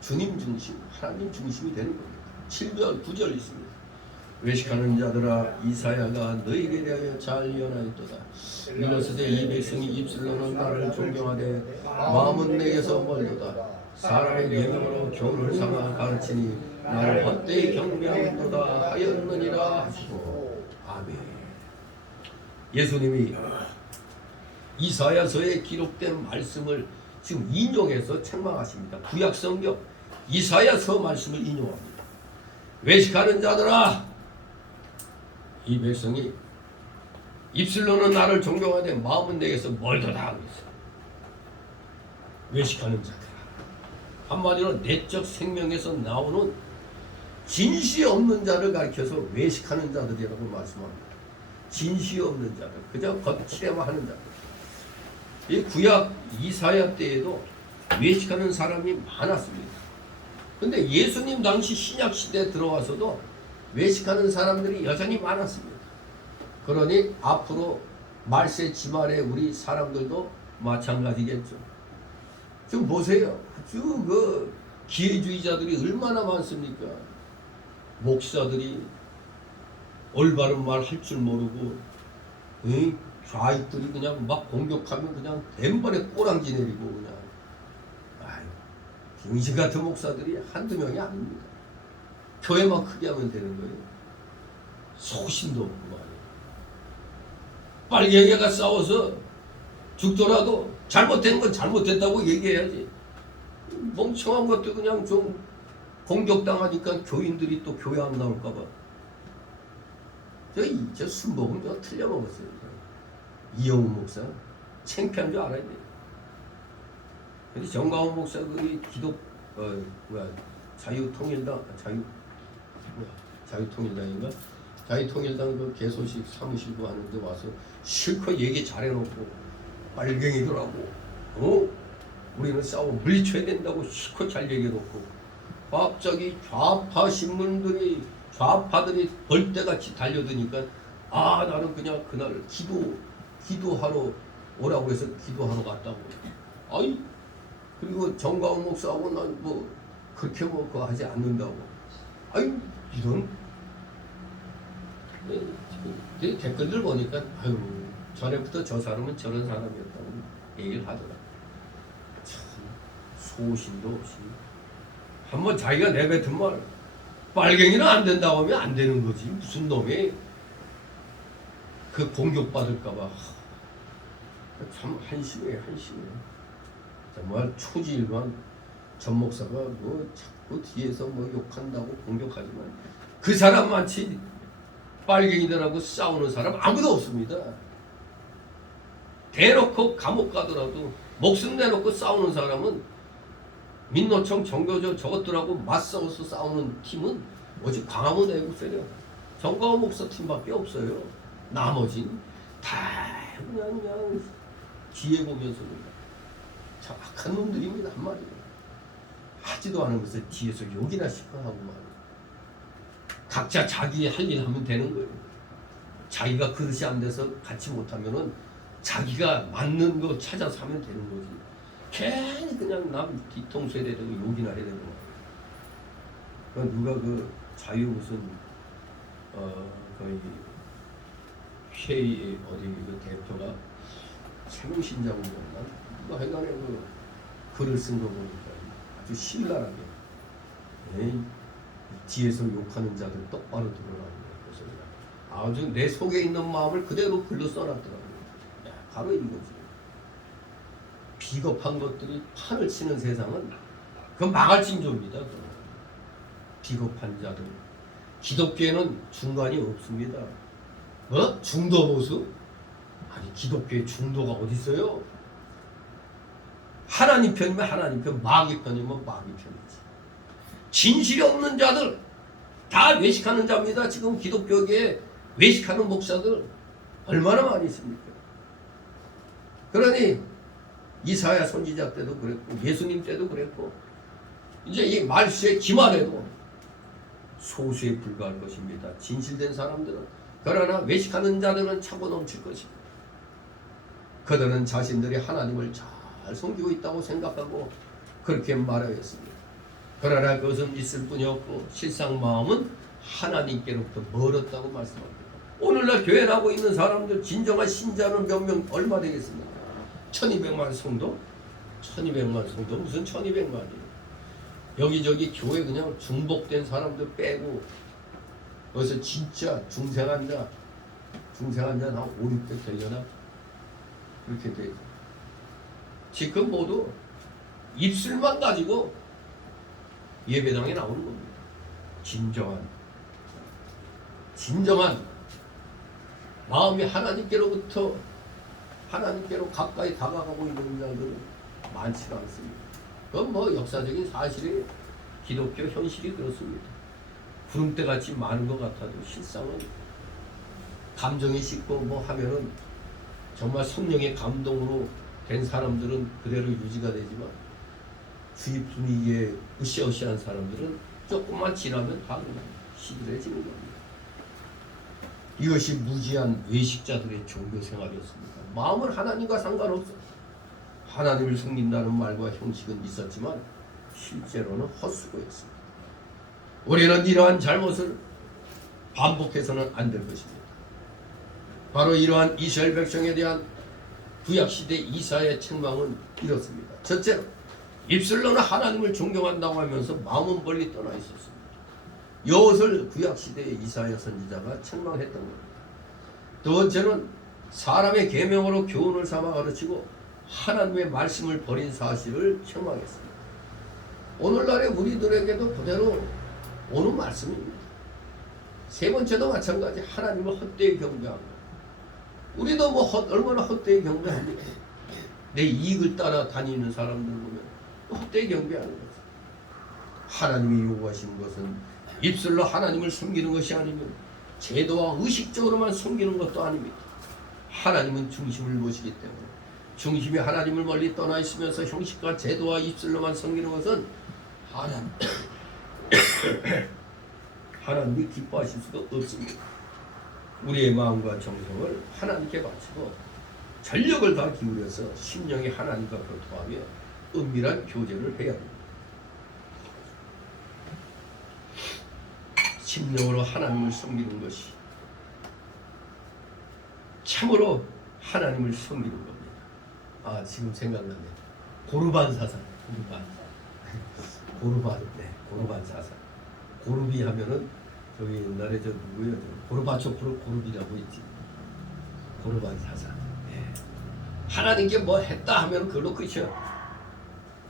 주님 중심, 하나님 중심이 되는 겁니다. 7절, 9절 있습니다. 외식하는 자들아 이사야가 너희에게 대하여 잘 예언하였도다. 이르시되 이 백성이 입술로는 나를 존경하되 마음은 내게서 멀도다. 사람의 예명으로 교훈을 삼아 가르치니 나를 헛되이 경배하도다 하였느니라 하시고. 아멘. 예수님이 이사야서에 기록된 말씀을 지금 인용해서 책망하십니다. 구약 성경 이사야서 말씀을 인용합니다. 외식하는 자들아 이 백성이 입술로는 나를 존경하되 마음은 내게서 멀도다 하고 있어요. 외식하는 자들아. 한마디로 내적 생명에서 나오는 진시 없는 자를 가리켜서 외식하는 자들이라고 말씀합니다. 진시 없는 자들, 그저 겉치레만 하는 자들. 이 구약 이사야 때에도 외식하는 사람이 많았습니다. 근데 예수님 당시 신약 시대에 들어와서도 외식하는 사람들이 여전히 많았습니다. 그러니 앞으로 말세 지말에 우리 사람들도 마찬가지겠죠. 좀 보세요. 아주 그 기회주의자들이 얼마나 많습니까? 목사들이 올바른 말 할 줄 모르고 좌익들이 그냥 막 공격하면 그냥 덴번에 꼬랑지 내리고 그냥 병신 같은 목사들이 한두 명이 아닙니다. 교회만 크게 하면 되는 거예요. 소신도 없고 말이에요. 빨갱이가 싸워서 죽더라도 잘못된 건 잘못됐다고 얘기해야지. 멍청한 것도 그냥 좀 공격당하니까 교인들이 또 교회 안 나올까 봐. 저 순복음 저 틀려먹었어요. 이영우 목사 창피한 줄 알아야 돼요. 근데 정광훈 목사 그 기독 자유통일당인가? 자유통일당 그 개소식 사무실도 하는데 와서 실컷 얘기 잘해놓고 빨갱이더라고. 우리는 싸워 물리쳐야 된다고 실컷 잘 얘기해놓고 갑자기 좌파들이 벌떼같이 달려드니까 나는 그냥 그날 기도하러 오라고 해서 기도하러 갔다고. 그리고 정광훈 목사하고 난 뭐 그렇게 뭐 그거 하지 않는다고. 이런 댓글들 보니까 전에부터 저 사람은 저런 사람이었다고 얘기를 하더라. 참 소신도 없이 한번 자기가 내뱉은 말 빨갱이는 안 된다고 하면 안 되는 거지. 무슨 놈이 그 공격받을까봐 참 한심해. 정말 초지일관 전 목사가 뭐 자꾸 뒤에서 뭐 욕한다고 공격하지만 그 사람만치 빨갱이들하고 싸우는 사람 아무도 없습니다. 대놓고 감옥 가더라도 목숨 내놓고 싸우는 사람은 민노총 정교조 저것들하고 맞싸워서 싸우는 팀은 오직 광화문 애국세력 정광훈 목사 팀밖에 없어요. 나머진 다 그냥 뒤에 보면서 참 악한 놈들입니다. 한마디로 하지도 않은 것을 뒤에서 욕이나 시켜하고 말이에요. 각자 자기 할 일 하면 되는 거예요. 자기가 그릇이 안 돼서 같이 못하면은 자기가 맞는 거 찾아서 하면 되는 거지. 괜히 그냥 남 뒤통수에 대고 욕이나 해야 되는 거야. 그러니까 누가 그 자유 무슨 거의 회의 어디 그 대표가 세명신장이었나? 누가 해간에 그 글을 쓴 거 보니까 아주 신랄하게 뒤에서 욕하는 자들 똑바로 들어라고 그래서 아주 내 속에 있는 마음을 그대로 글로 써놨더라고요. 바로 이거지. 비겁한 것들이 판을 치는 세상은 그건 망할 징조입니다. 비겁한 자들. 기독교에는 중간이 없습니다. 중도 보수? 아니 기독교의 중도가 어디 있어요? 하나님 편이면 하나님 편, 마귀 편이면 마귀 편이지. 진실이 없는 자들 다 외식하는 자입니다. 지금 기독교계에 외식하는 목사들 얼마나 많이 있습니까? 그러니 이사야 선지자 때도 그랬고 예수님 때도 그랬고 이제 이 말세의 기만에도 소수에 불과할 것입니다. 진실된 사람들은. 그러나 외식하는 자들은 차고 넘칠 것입니다. 그들은 자신들이 하나님을 잘 섬기고 있다고 생각하고 그렇게 말하였습니다. 그러나 그것은 있을 뿐이 없고 실상 마음은 하나님께로부터 멀었다고 말씀합니다. 오늘날 교회 나오고 있는 사람들 진정한 신자는 몇 명 얼마 되겠습니까? 1200만 성도? 1200만 성도 무슨 1200만이에요. 여기저기 교회 그냥 중복된 사람들 빼고 여기서 진짜 중생한 자 한 5, 600 되려나? 그렇게 돼. 지금 모두 입술만 가지고 예배당에 나오는 겁니다. 진정한 마음이 하나님께로 가까이 다가가고 있는 자들은 많지 않습니다. 그건 뭐 역사적인 사실이 기독교 현실이 그렇습니다. 구름대같이 많은 것 같아도 실상은 감정이 싣고 뭐 하면은 정말 성령의 감동으로 된 사람들은 그대로 유지가 되지만 주위 분위기에 으쌰으쌰한 사람들은 조금만 지나면 다 그냥 시들해지는 겁니다. 이것이 무지한 외식자들의 종교 생활이었습니다. 마음은 하나님과 상관없어. 하나님을 섬긴다는 말과 형식은 있었지만 실제로는 헛수고였습니다. 우리는 이러한 잘못을 반복해서는 안 될 것입니다. 바로 이러한 이스라엘 백성에 대한 구약시대 이사야의 책망은 이렇습니다. 첫째로 입술로는 하나님을 존경한다고 하면서 마음은 멀리 떠나 있었습니다. 이것을 구약시대의 이사야 선지자가 책망했던 겁니다. 두 번째는 사람의 계명으로 교훈을 삼아 가르치고 하나님의 말씀을 버린 사실을 책망했습니다. 오늘날의 우리들에게도 그대로 오는 말씀입니다. 세 번째도 마찬가지 하나님을 헛되이 경배하고 우리도 뭐 얼마나 헛되이 경배합니까? 내 이익을 따라 다니는 사람들 보면 헛되이 경배하는 거죠. 하나님이 요구하시는 것은 입술로 하나님을 섬기는 것이 아니면 제도와 의식적으로만 섬기는 것도 아닙니다. 하나님은 중심을 보시기 때문에 중심이 하나님을 멀리 떠나 있으면서 형식과 제도와 입술로만 섬기는 것은 하나님이 기뻐하실 수도 없습니다. 우리의 마음과 정성을 하나님께 바치고 전력을 다 기울여서 심령이 하나님과 교통하며 은밀한 교제를 해야 합니다. 심령으로 하나님을 섬기는 것이 참으로 하나님을 섬기는 겁니다. 아 지금 생각나네. 고르반 사상. 고르반 사상. 고르비 하면은 저기 옛날에 저 누구예요? 고르바초프로 고르비라고 있지. 고르반 사상. 네. 하나님께 뭐 했다 하면 그걸로 끝이야.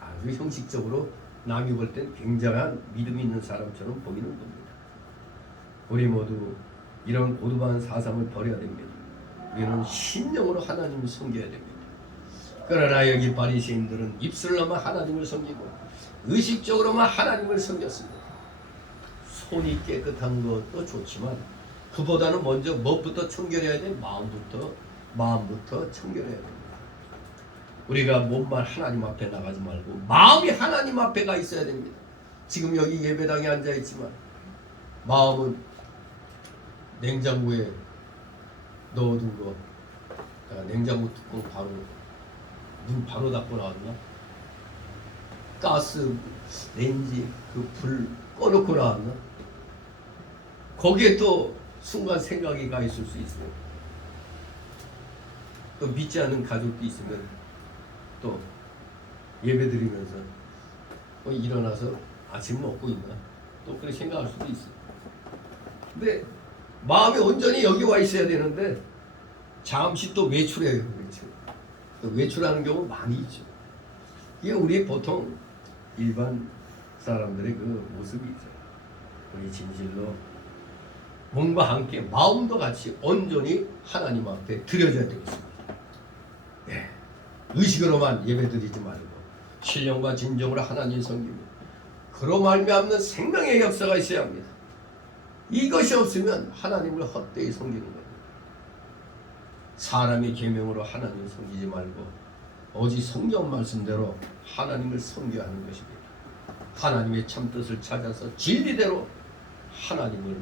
아주 형식적으로 남이 볼 땐 굉장한 믿음 있는 사람처럼 보이는 겁니다. 우리 모두 이런 고르반 사상을 버려야 됩니다. 우리는 심령으로 하나님을 섬겨야 됩니다. 그러나 여기 바리새인들은 입술로만 하나님을 섬기고 의식적으로만 하나님을 섬겼습니다. 손이 깨끗한 것도 좋지만 그보다는 먼저 무엇부터 청결해야 돼? 마음부터 청결해야 됩니다. 우리가 몸만 하나님 앞에 나가지 말고 마음이 하나님 앞에 가 있어야 됩니다. 지금 여기 예배당에 앉아 있지만 마음은 냉장고에 넣어둔 거, 냉장고 뚜껑 문 바로 닫고 나왔나? 가스 렌지 그 불 꺼놓고 나왔나? 거기에 또 순간 생각이 가 있을 수 있어요. 또 믿지 않는 가족도 있으면 또 예배 드리면서 또 일어나서 아침 먹고 있나? 또 그렇게 생각할 수도 있어요. 근데 마음이 온전히 여기 와 있어야 되는데 잠시 또 외출해요. 또 외출하는 경우 많이 있죠. 이게 우리 보통 일반 사람들의 그 모습이죠. 우리 진실로 몸과 함께 마음도 같이 온전히 하나님 앞에 드려져야 되겠습니다. 의식으로만 예배드리지 말고 신령과 진정으로 하나님 섬기며 그로 말미암는 생명의 역사가 있어야 합니다. 이것이 없으면 하나님을 헛되이 섬기는 겁니다. 사람의 계명으로 하나님을 섬기지 말고 오직 성경 말씀대로 하나님을 섬겨야 하는 것입니다. 하나님의 참뜻을 찾아서 진리대로 하나님을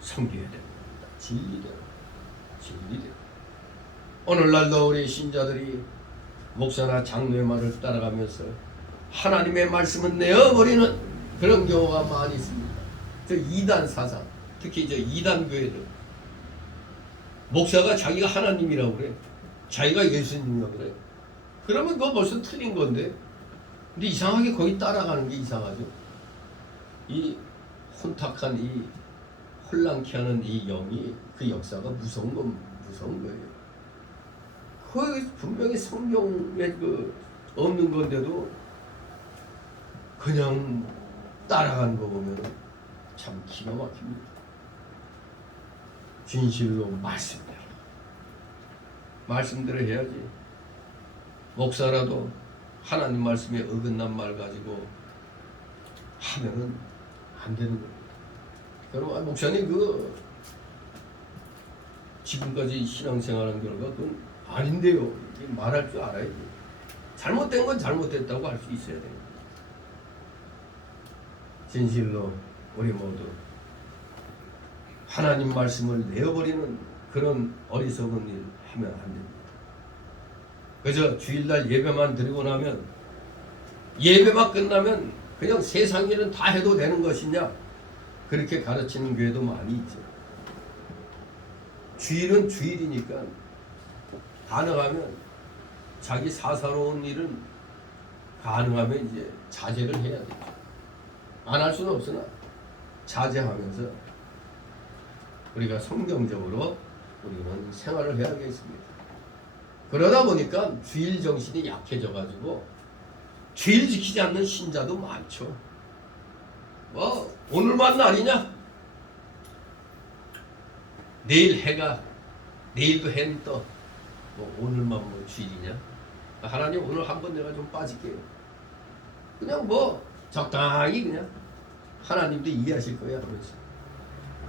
섬겨야 됩니다. 진리대로. 오늘날도 우리 신자들이 목사나 장로의 말을 따라가면서 하나님의 말씀은 내어버리는 그런 경우가 많이 있습니다. 저 이단 사상, 특히 저 이단 교회들, 목사가 자기가 하나님이라고 그래, 자기가 예수님이라고 그래. 그러면 그거 벌써 틀린 건데, 근데 이상하게 거기 따라가는 게 이상하죠. 이 혼탁한 이 혼란케 하는 이 영이, 그 역사가 무서운 거예요. 거기 분명히 성경에 그 없는 건데도 그냥 따라가는 거 보면 참 기가 막힙니다. 진실로 말씀대로 해야지. 목사라도 하나님 말씀에 어긋난 말 가지고 하면은 안 되는 거예요. 여러분, 목사님 그 지금까지 신앙생활한 결과 그건 아닌데요. 말할 줄 알아야지. 잘못된 건 잘못됐다고 할 수 있어야 됩니다. 진실로 우리 모두 하나님 말씀을 내어버리는 그런 어리석은 일 하면 안 됩니다. 그저 주일날 예배만 드리고 나면, 예배만 끝나면 그냥 세상 일은 다 해도 되는 것이냐, 그렇게 가르치는 교회도 많이 있죠. 주일은 주일이니까 가능하면 자기 사사로운 일은 가능하면 이제 자제를 해야 되죠. 안 할 수는 없으나 자제하면서 우리가 성경적으로 우리는 생활을 해야겠습니다. 그러다 보니까 주일 정신이 약해져 가지고 주일 지키지 않는 신자도 많죠. 뭐 오늘만 날이냐? 내일 해가, 내일도 해는 떠. 뭐 오늘만 뭐 주일이냐? 하나님 오늘 한번 내가 좀 빠질게요. 그냥 뭐 적당히 그냥 하나님도 이해하실 거야 하면서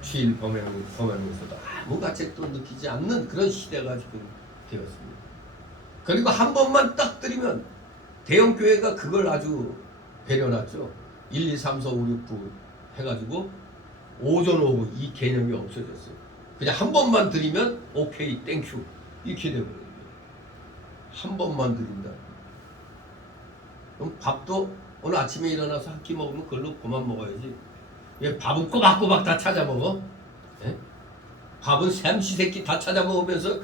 주일 범하면서도 아무 가책도 느끼지 않는 그런 시대가 지금 되었습니다. 그리고 한 번만 딱 드리면 대형교회가 그걸 아주 배려놨죠. 1, 2, 3, 4, 5, 6, 9 해가지고 오전 오후 이 개념이 없어졌어요. 그냥 한 번만 드리면 오케이 땡큐 이렇게 되거든요. 한 번만 드린다. 그럼 밥도 오늘 아침에 일어나서 한 끼 먹으면 그걸로 그만 먹어야지. 왜 밥은 꼬박꼬박 다 찾아 먹어? 예? 밥은 삼시세끼 다 찾아 먹으면서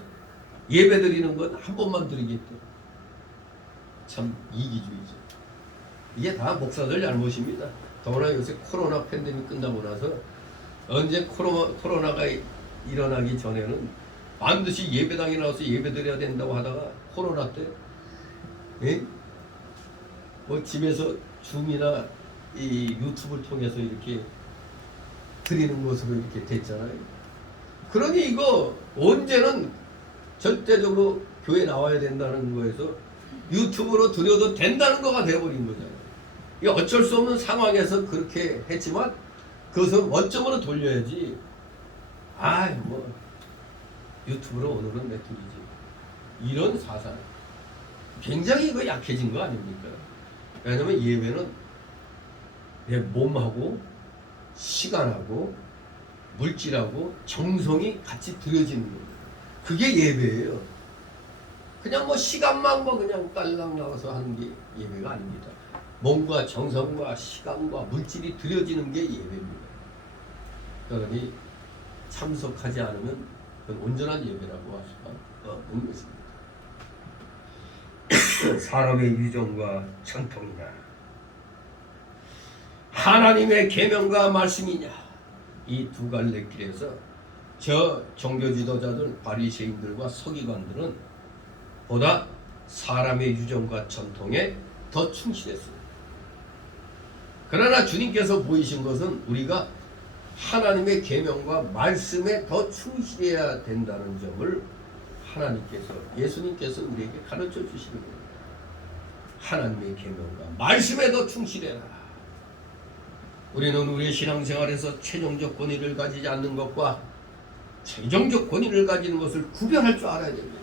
예배 드리는 건 한 번만 드리겠대. 참 이기주의죠. 이게 다 목사들 잘못입니다. 더구나 요새 코로나 팬데믹 끝나고 나서 언제 코로나가 일어나기 전에는 반드시 예배당에 나와서 예배 드려야 된다고 하다가 코로나 때 예? 뭐 집에서 줌이나 이 유튜브를 통해서 이렇게 드리는 것으로 이렇게 됐잖아요. 그러니 이거 언제는 절대적으로 교회 나와야 된다는 거에서 유튜브로 드려도 된다는 거가 돼버린 거잖아요. 이게 어쩔 수 없는 상황에서 그렇게 했지만 그것을 원점으로 돌려야지. 뭐 유튜브로 오늘은 메뚜기지. 이런 사상 굉장히 이거 약해진 거 아닙니까? 왜냐면 예배는 내 몸하고 시간하고 물질하고 정성이 같이 들여지는 거예요. 그게 예배예요. 그냥 뭐 시간만 뭐 그냥 딸랑 나와서 하는 게 예배가 아닙니다. 몸과 정성과 시간과 물질이 들여지는 게 예배입니다. 그러니 참석하지 않으면 그건 온전한 예배라고 할 수가 없는 것입니다. 사람의 유정과 전통이냐, 하나님의 계명과 말씀이냐, 이 두 갈래 길에서 저 종교 지도자들, 바리새인들과 서기관들은 보다 사람의 유정과 전통에 더 충실했습니다. 그러나 주님께서 보이신 것은 우리가 하나님의 계명과 말씀에 더 충실해야 된다는 점을 하나님께서 예수님께서 우리에게 가르쳐 주시는 거예요. 하나님의 계명과 말씀에 더 충실해라. 우리는 우리의 신앙생활에서 최종적 권위를 가지지 않는 것과 최종적 권위를 가지는 것을 구별할 줄 알아야 됩니다.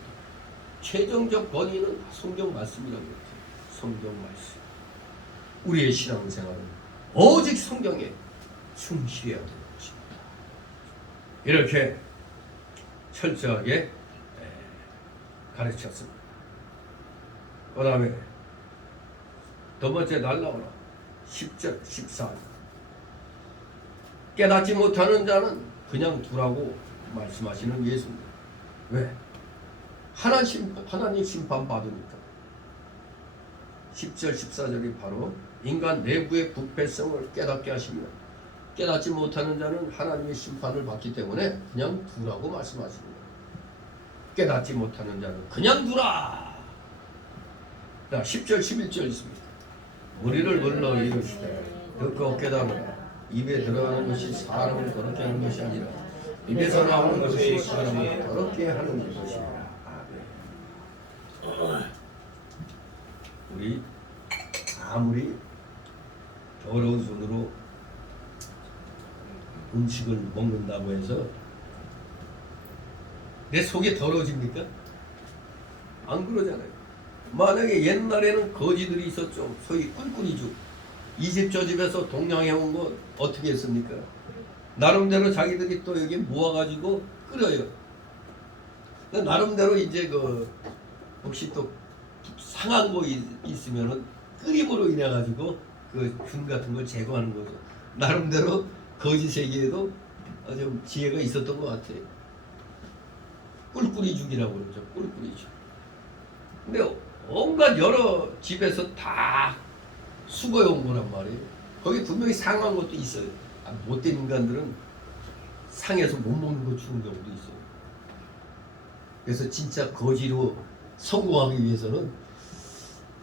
최종적 권위는 성경 말씀이라고 했죠. 성경 말씀. 우리의 신앙생활은 오직 성경에 충실해야 되는 것입니다. 이렇게 철저하게 가르쳤습니다. 그 다음에 두 번째 날라오라 10절 14절 깨닫지 못하는 자는 그냥 두라고 말씀하시는 예수님. 왜? 하나님 심판 받으니까. 10절 14절이 바로 인간 내부의 부패성을 깨닫게 하시며 깨닫지 못하는 자는 하나님의 심판을 받기 때문에 그냥 두라고 말씀하시는 거예요. 깨닫지 못하는 자는 그냥 두라. 자, 10절 11절 있습니다. 우리를 불러 이르시되 듣고 깨달으라. 입에 들어가는 것이 사람을 더럽게 하는 것이 아니라 입에서 나오는 것이 사람을 더럽게 하는 것이라. 아멘. 우리 아무리 더러운 손으로 음식을 먹는다고 해서 내 속이 더러워집니까? 안 그러잖아요. 만약에 옛날에는 거지들이 있었죠. 소위 꿀꿀이죽. 이 집 저 집에서 동양해 온 거 어떻게 했습니까? 나름대로 자기들이 또 여기 모아가지고 끓여요. 나름대로 이제 그 혹시 또 상한 거 있으면은 끓임으로 인해 가지고 그 균 같은 걸 제거하는 거죠. 나름대로 거지 세계에도 좀 지혜가 있었던 것 같아요. 꿀꿀이죽이라고 그러죠. 꿀꿀이죽. 근데 온갖 여러 집에서 다 수거해 온 거란 말이에요. 거기 분명히 상한 것도 있어요. 못된 인간들은 상해서 못 먹는 거 주는 경우도 있어요. 그래서 진짜 거지로 성공하기 위해서는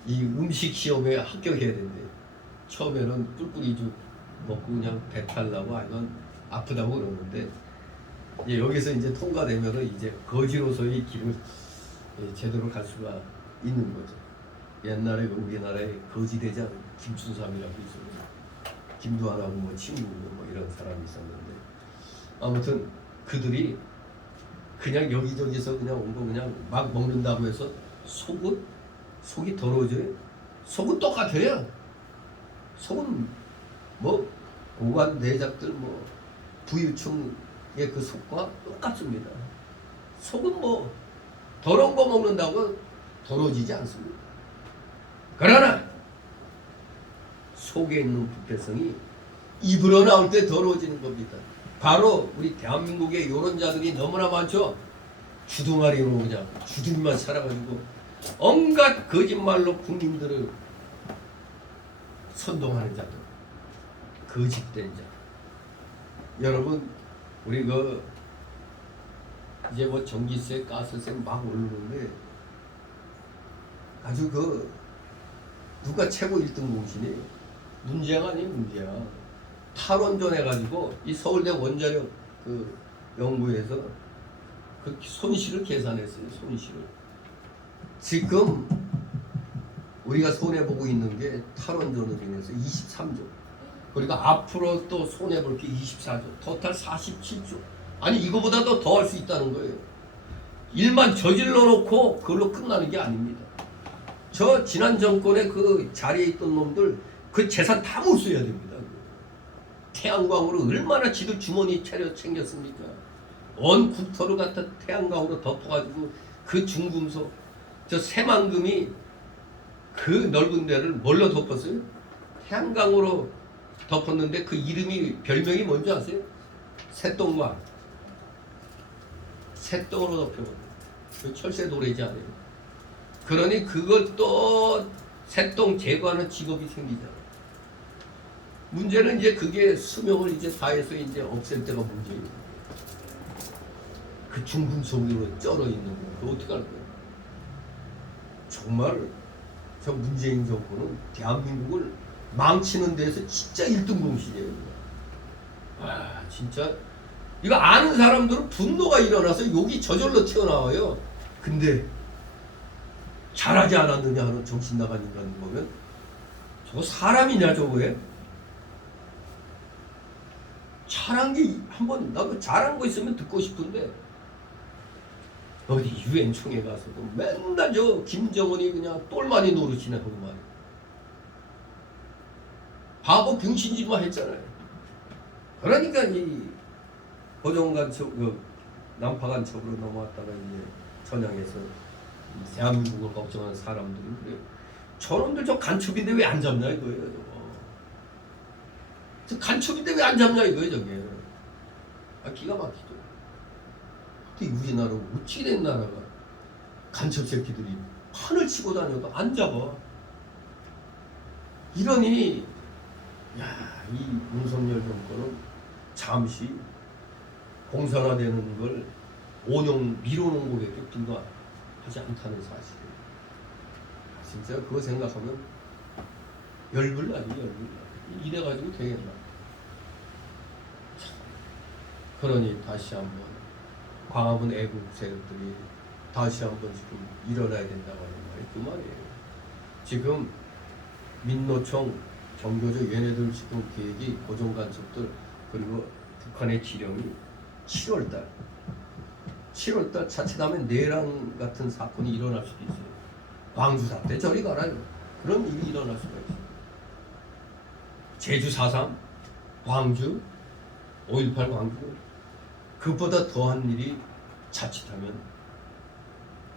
이 음식 시험에 합격해야 된대요. 처음에는 꿀꿀이죽 먹고 그냥 배탈 나고 아니면 아프다고 그러는데 이제 여기서 이제 통과되면은 이제 거지로서의 길을 제대로 갈 수가 있는 거죠. 옛날에 우리나라에 거지 대장 김춘삼이라고 있었는데 김두한하고 뭐 친구 뭐 이런 사람이 있었는데 아무튼 그들이 그냥 여기저기서 그냥 온 거 그냥 막 먹는다고 해서 속이 더러워져요. 속은 똑같아요. 속은 뭐 고관 내작들 뭐 부유층의 그 속과 똑같습니다. 속은 뭐 더러운 거 먹는다고 더러워지지 않습니다. 그러나 속에 있는 부패성이 입으로 나올 때 더러워지는 겁니다. 바로 우리 대한민국의 이런 자들이 너무나 많죠. 주둥아리로 그냥 주둥이만 살아가지고 온갖 거짓말로 국민들을 선동하는 자들, 거짓된 자. 여러분 우리 그 이제 뭐 전기세, 가스세 막 오르는데 아주 그 누가 최고 1등 공신이에요. 문제가 아니에요, 문제야. 탈원전 해가지고 이 서울대 원자력 그 연구에서 그 손실을 계산했어요. 손실을. 지금 우리가 손해보고 있는 게 탈원전으로 인해서 23조. 그리고 앞으로 또 손해볼 게 24조. 토탈 47조. 아니 이거보다도 더 할 수 있다는 거예요. 일만 저질러 놓고 그걸로 끝나는 게 아닙니다. 저 지난 정권에 그 자리에 있던 놈들 그 재산 다 못 써야 됩니다. 태양광으로 얼마나 지들 주머니 차려 챙겼습니까? 온 국토를 갖다 태양광으로 덮어가지고 그 중금속 저 새만금이 그 넓은 데를 뭘로 덮었어요? 태양광으로 덮었는데 그 이름이 별명이 뭔지 아세요? 새똥광. 새똥으로 덮여버려요. 그 철새 노래지 않아요? 그러니 그걸 또 새똥 제거하는 직업이 생기잖아요. 문제는 이제 그게 수명을 이제 다해서 이제 없앨 때가 문제예요. 그 중금속으로 쩔어 있는 거, 그거 어떻게 할 거예요? 정말 저 문재인 정권은 대한민국을 망치는 데서 진짜 1등 공신이에요. 아, 진짜 이거 아는 사람들은 분노가 일어나서 욕이 저절로 튀어나와요. 근데 잘하지 않았느냐 하는 정신 나간 인간을 보면 저거 사람이냐 저거에? 잘한 게 한번 나도 잘한 거 있으면 듣고 싶은데 어디 유엔 총회 가서도 맨날 저 김정은이 그냥 똘마니 노릇이나 하고 말이야. 바보 병신짓만 했잖아요. 그러니까 이 고종간첩 남파간첩으로 넘어왔다가 이제 전향해서 대한민국을 걱정하는 사람들이 그래요. 저놈들 저 간첩인데 왜 안 잡냐 이거예요. 저거. 저 간첩인데 왜 안 잡냐 이거예요. 저게. 아 기가 막히죠. 근데 우리나라 어찌 된 나라가 간첩 새끼들이 판을 치고 다녀도 안 잡아. 이러니 이 윤석열 정권은 잠시 공산화되는 걸 5년 미뤄놓은 거밖에 불과하지 않다는 사실이에요. 진짜 그거 생각하면 열불나지 열불나. 이래가지고 되겠나. 참. 그러니 다시 한번 광화문 애국 세력들이 다시 한번 지금 일어나야 된다고 하는 말이 그 말이에요. 지금 민노총 정교조 얘네들 지금 계획이 고종간첩들 그리고 북한의 지령이 7월달 자칫하면 내란 같은 사건이 일어날 수도 있어요. 광주 사태 저리 가라요. 그런 일이 일어날 수가 있어요. 제주 4.3, 광주, 5.18 광주 그보다 더한 일이 자칫하면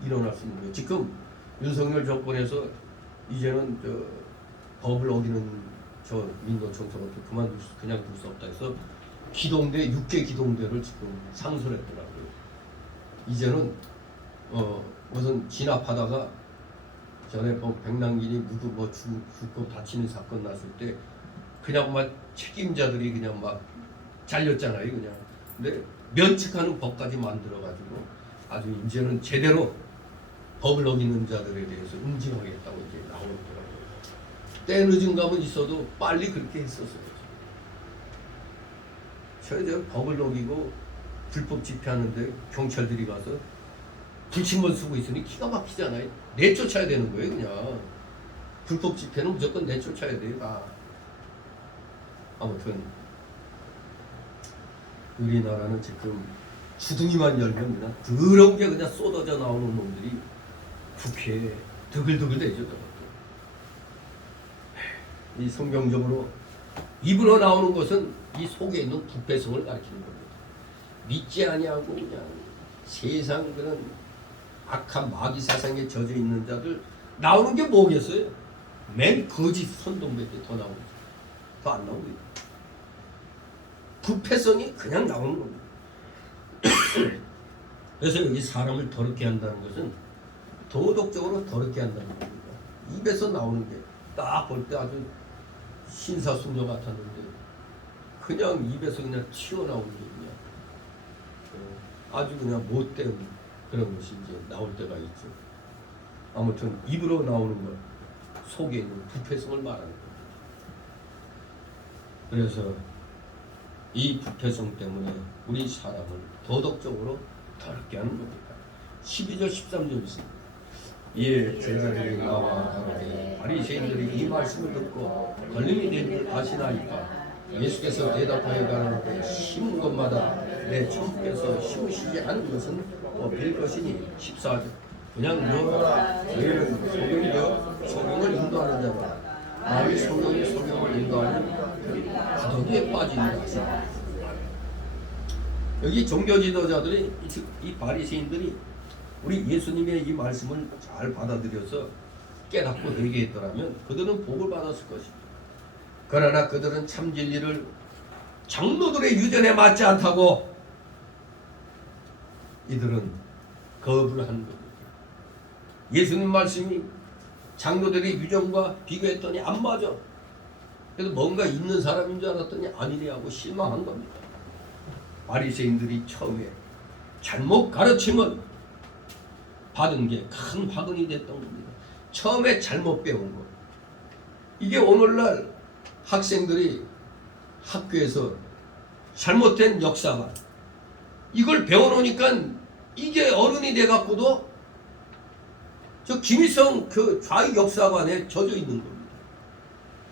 일어날 수 있는 거예요. 지금 윤석열 정권에서 이제는 법을 어기는 저 민노총 저것도 그냥 둘 수 없다 해서 기동대 6개 기동대를 지금 상설했더라고요. 이제는 무슨 진압하다가 전에 백남기니 누구 뭐 죽고 다치는 사건 났을 때 그냥 막 책임자들이 그냥 막 잘렸잖아요. 그냥. 근데 면책하는 법까지 만들어가지고 아주 이제는 제대로 법을 어기는 자들에 대해서 응징하겠다고 이제 나오더라고요. 때 늦은 감은 있어도 빨리 그렇게 했었어요. 저 법을 어기고 불법 집회하는데 경찰들이 가서 불침번 쓰고 있으니 기가 막히잖아요. 내쫓아야 되는 거예요, 그냥. 불법 집회는 무조건 내쫓아야 돼요. 아무튼 우리나라는 지금 주둥이만 열면 그냥 더러운 게 그냥 쏟아져 나오는 놈들이 국회에 드글드글 대죠. 이 성경적으로 입으로 나오는 것은 이 속에 있는 부패성을 가리키는 겁니다. 믿지 아니하고 그냥 세상 그런 악한 마귀 사상에 젖어 있는 자들 나오는 게 뭐겠어요? 맨 거짓 선동밖에 더 나오죠. 더 안 나오고 있어요. 부패성이 그냥 나오는 겁니다. 그래서 여기 사람을 더럽게 한다는 것은 도덕적으로 더럽게 한다는 겁니다. 입에서 나오는 게 딱 볼 때 아주 신사숙녀 같았는데 그냥 입에서 그냥 튀어나오는 게 그냥 아주 그냥 못된 그런 것이 이제 나올 때가 있죠. 아무튼 입으로 나오는 것 속에 있는 부패성을 말하는 겁니다. 그래서 이 부패성 때문에 우리 사람을 도덕적으로 더럽게 하는 겁니다. 12절 13절 있습니다. 이에 제자들이 나와 가로되 바리새인들이 이 말씀을 듣고 걸림이 된 줄 아시나이까. 예수께서 대답하여 가라사대 심은 것마다 내 천부께서 심으시지 않은 것은 될 것이니 14절. 그냥 너희는 소경을 인도하는 자라. 마음이 소경을 인도하는 가덕에 빠진다. 여기 종교 지도자들이 이 바리새인들이 우리 예수님의 이 말씀을 잘 받아들여서 깨닫고 회개했더라면 그들은 복을 받았을 것입니다. 그러나 그들은 참 진리를 장로들의 유전에 맞지 않다고 이들은 거부를 하는 겁니다. 예수님 말씀이 장로들의 유전과 비교했더니 안 맞아. 그래서 뭔가 있는 사람인 줄 알았더니 아니래 하고 실망한 겁니다. 바리새인들이 처음에 잘못 가르침을 받은 게 큰 화근이 됐던 겁니다. 처음에 잘못 배운 거. 이게 오늘날 학생들이 학교에서 잘못된 역사관 이걸 배워놓으니까 이게 어른이 돼갖고도 저 김일성 그 좌익 역사관에 젖어 있는 겁니다.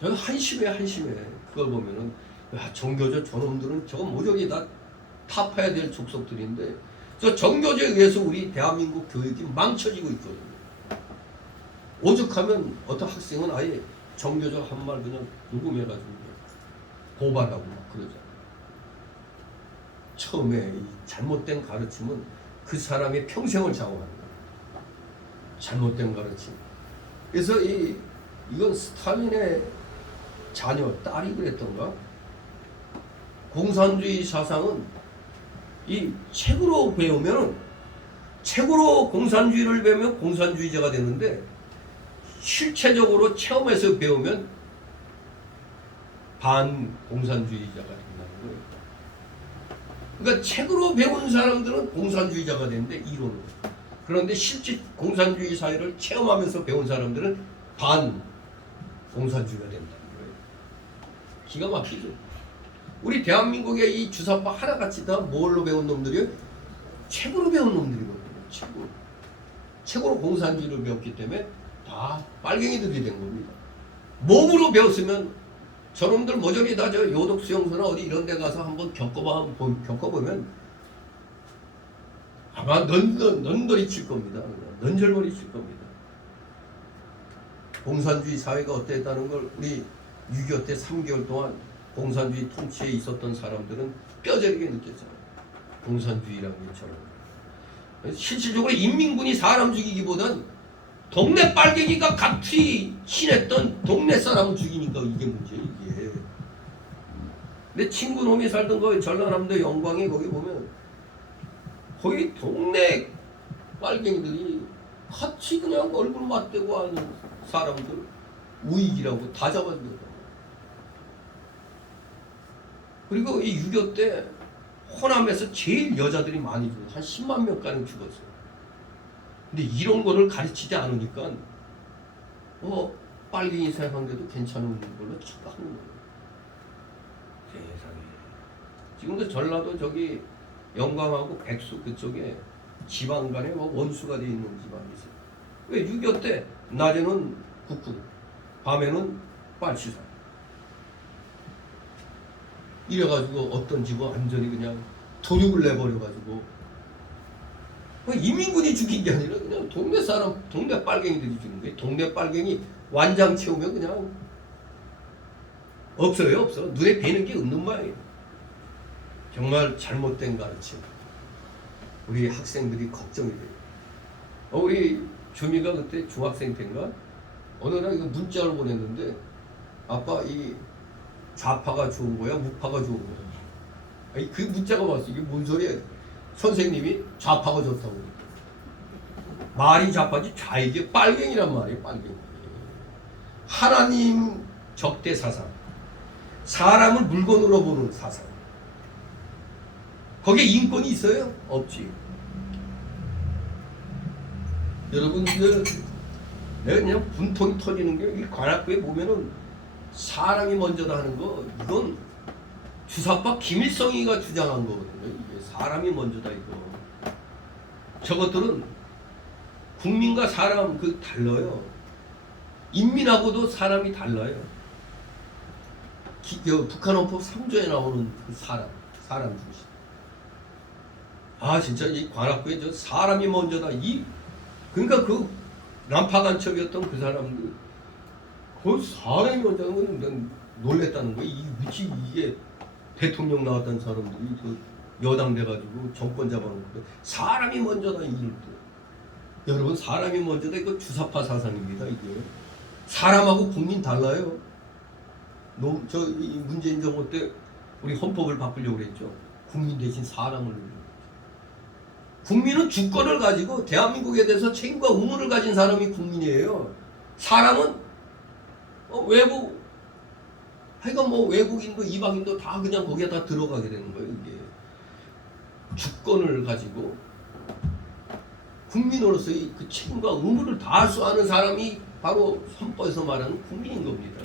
저는 한심해. 그걸 보면은 야, 정교조 저놈들은 저거 모조리 다 타파야 될 족속들인데 저 정교조에 의해서 우리 대한민국 교육이 망쳐지고 있거든요. 오죽하면 어떤 학생은 아예 정교조 한 말 그냥 녹음해가지고 고발하고 막 그러잖아요. 처음에 이 잘못된 가르침은 그 사람의 평생을 좌우하는 거예요. 잘못된 가르침. 그래서 이건 스탈린의 자녀, 딸이 그랬던가? 공산주의 사상은 이 책으로 배우면, 책으로 공산주의를 배우면 공산주의자가 되는데, 실체적으로 체험해서 배우면 반공산주의자가 된다는 거예요. 그러니까 책으로 배운 사람들은 공산주의자가 되는데, 이론으로. 그런데 실제 공산주의 사회를 체험하면서 배운 사람들은 반공산주의가 된다는 거예요. 기가 막히죠. 우리 대한민국의 이 주사파 하나같이 다 뭘로 배운 놈들이에요? 책으로 배운 놈들이거든요. 책으로 공산주의를 배웠기 때문에 다 빨갱이들이 된 겁니다. 몸으로 배웠으면 저놈들 모조리 다 저 요독수용소나 어디 이런 데 가서 한번 겪어보면 아마 넌더리 칠 겁니다. 넌절머리 칠 겁니다. 공산주의 사회가 어땠다는 걸 우리 6.25 때 3개월 동안 공산주의 통치에 있었던 사람들은 뼈저리게 느꼈잖아요. 공산주의라는 게 저런. 실질적으로 인민군이 사람 죽이기보단 동네 빨갱이가 같이 친했던 동네 사람을 죽이니까 이게 문제예요. 이게. 내 친구 놈이 살던 거 전라남도 영광에 거기 보면 거기 동네 빨갱이들이 같이 그냥 얼굴 맞대고 하는 사람들 우익이라고 다 잡아주거든. 그리고 이 6.25 때 호남에서 제일 여자들이 많이 죽었어요. 한 10만 명가량 죽었어요. 근데 이런 거를 가르치지 않으니까 빨갱이 생각한데도 괜찮은 걸로 착각하는 거예요. 세상에. 지금도 전라도 저기 영광하고 백수 그쪽에 지방 간에 원수가 돼 있는 지방이 있어요. 왜 6.25 때 낮에는 국군, 밤에는 빨치산. 이래가지고 어떤 집은 완전히 그냥 도륙을 내버려가지고 이민군이 죽인 게 아니라 그냥 동네 사람, 동네 빨갱이들이 죽인 거예요. 동네 빨갱이 완장 채우면 그냥 없어요. 눈에 뵈는 게 없는 말이에요. 정말 잘못된 가르침. 우리 학생들이 걱정이 돼요. 우리 주미가 그때 중학생 때인가 어느 날 이거 문자를 보냈는데 아빠 이 좌파가 좋은 거야? 우파가 좋은 거야? 아니 그 문자가 왔어. 이게 뭔 소리야? 선생님이 좌파가 좋다고. 말이 좌파지 좌익이 빨갱이란 말이에요. 빨갱이. 하나님 적대 사상. 사람을 물건으로 보는 사상. 거기에 인권이 있어요? 없지. 여러분 내가 그냥 분통이 터지는 게 이 관악구에 보면은 사람이 먼저다 하는 거 이건 주사파 김일성이가 주장한 거거든요. 이게 사람이 먼저다 이거. 저것들은 국민과 사람 그 달라요. 인민하고도 사람이 달라요. 북한 헌법 3조에 나오는 그 사람 중심. 진짜 이 관악구에 저 사람이 먼저다. 그러니까 그 난파간첩이었던 그 사람들, 그 사람이 먼저는 난 놀랬다는 거예요. 이게 대통령 나왔던 사람들이 그 여당 돼가지고 정권 잡아놓고 사람이 먼저다 이럴 때. 여러분 사람이 먼저다 이거 주사파 사상입니다. 이게 사람하고 국민 달라요. 이 문재인 정부 때 우리 헌법을 바꾸려고 그랬죠. 국민 대신 사람을. 국민은 주권을 가지고 대한민국에 대해서 책임과 의무를 가진 사람이 국민이에요. 사람은 외국, 하여간 외국인도 이방인도 다 그냥 거기에 다 들어가게 되는 거예요. 이게 주권을 가지고 국민으로서의 그 책임과 의무를 다할 수 있는 사람이 바로 헌법에서 말하는 국민인 겁니다.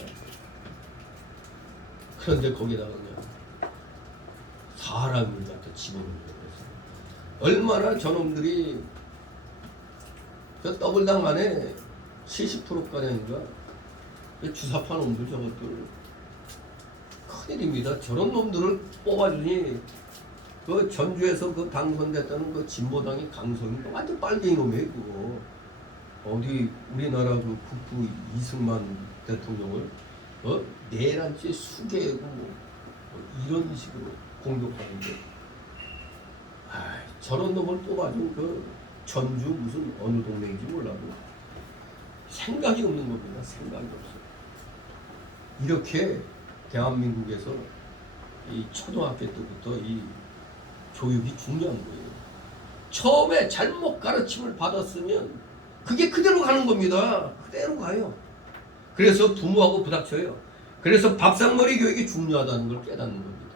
그런데 거기다가 그냥 사람을 갖다 집어넣는 거예요. 얼마나 저놈들이 저 더블당 안에 70%가량인가 주사파 놈들 저것들 큰일입니다. 저런 놈들을 뽑아주니 그 전주에서 그 당선됐다는 그 진보당이 강성이 완전 빨갱이 놈이에요 그거. 어디 우리나라 그 국부 이승만 대통령을 내란죄 수개고 뭐 이런 식으로 공격하는데 저런 놈을 뽑아준 그 전주 무슨 어느 동네인지 몰라도 생각이 없는 겁니다. 생각이 없어요. 이렇게 대한민국에서 이 초등학교 때부터 이 교육이 중요한 거예요. 처음에 잘못 가르침을 받았으면 그게 그대로 가는 겁니다. 그대로 가요. 그래서 부모하고 부닥쳐요. 그래서 밥상머리 교육이 중요하다는 걸 깨닫는 겁니다.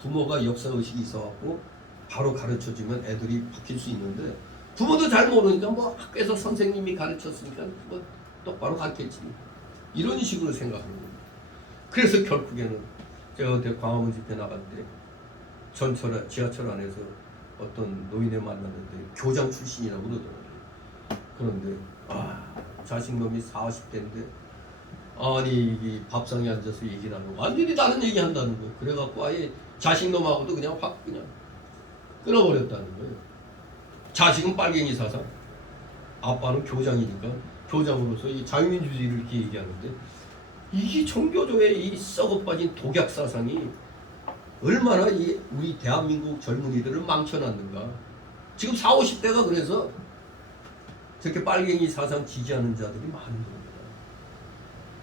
부모가 역사의식이 있어갖고 바로 가르쳐주면 애들이 바뀔 수 있는데 부모도 잘 모르니까 뭐 학교에서 선생님이 가르쳤으니까 뭐 똑바로 가르쳤지. 이런 식으로 생각하는 겁니다. 그래서 결국에는 제가 그때 광화문 집회 나갈 때 지하철 안에서 어떤 노인을 만났는데 교장 출신이라고 그러더라고요. 그런데 자식놈이 40대인데 아니 이 밥상에 앉아서 얘기를 하는 거 완전히 다른 얘기 한다는 거예요. 그래갖고 아예 자식놈하고도 그냥 확 그냥 끊어버렸다는 거예요. 자식은 빨갱이 사상, 아빠는 교장이니까 교장으로서 이 자유민주주의를 이렇게 얘기하는데 이게 종교조의 이 썩어빠진 독약 사상이 얼마나 이 우리 대한민국 젊은이들을 망쳐놨는가. 지금 40, 50대가 그래서 저렇게 빨갱이 사상 지지하는 자들이 많은 겁니다.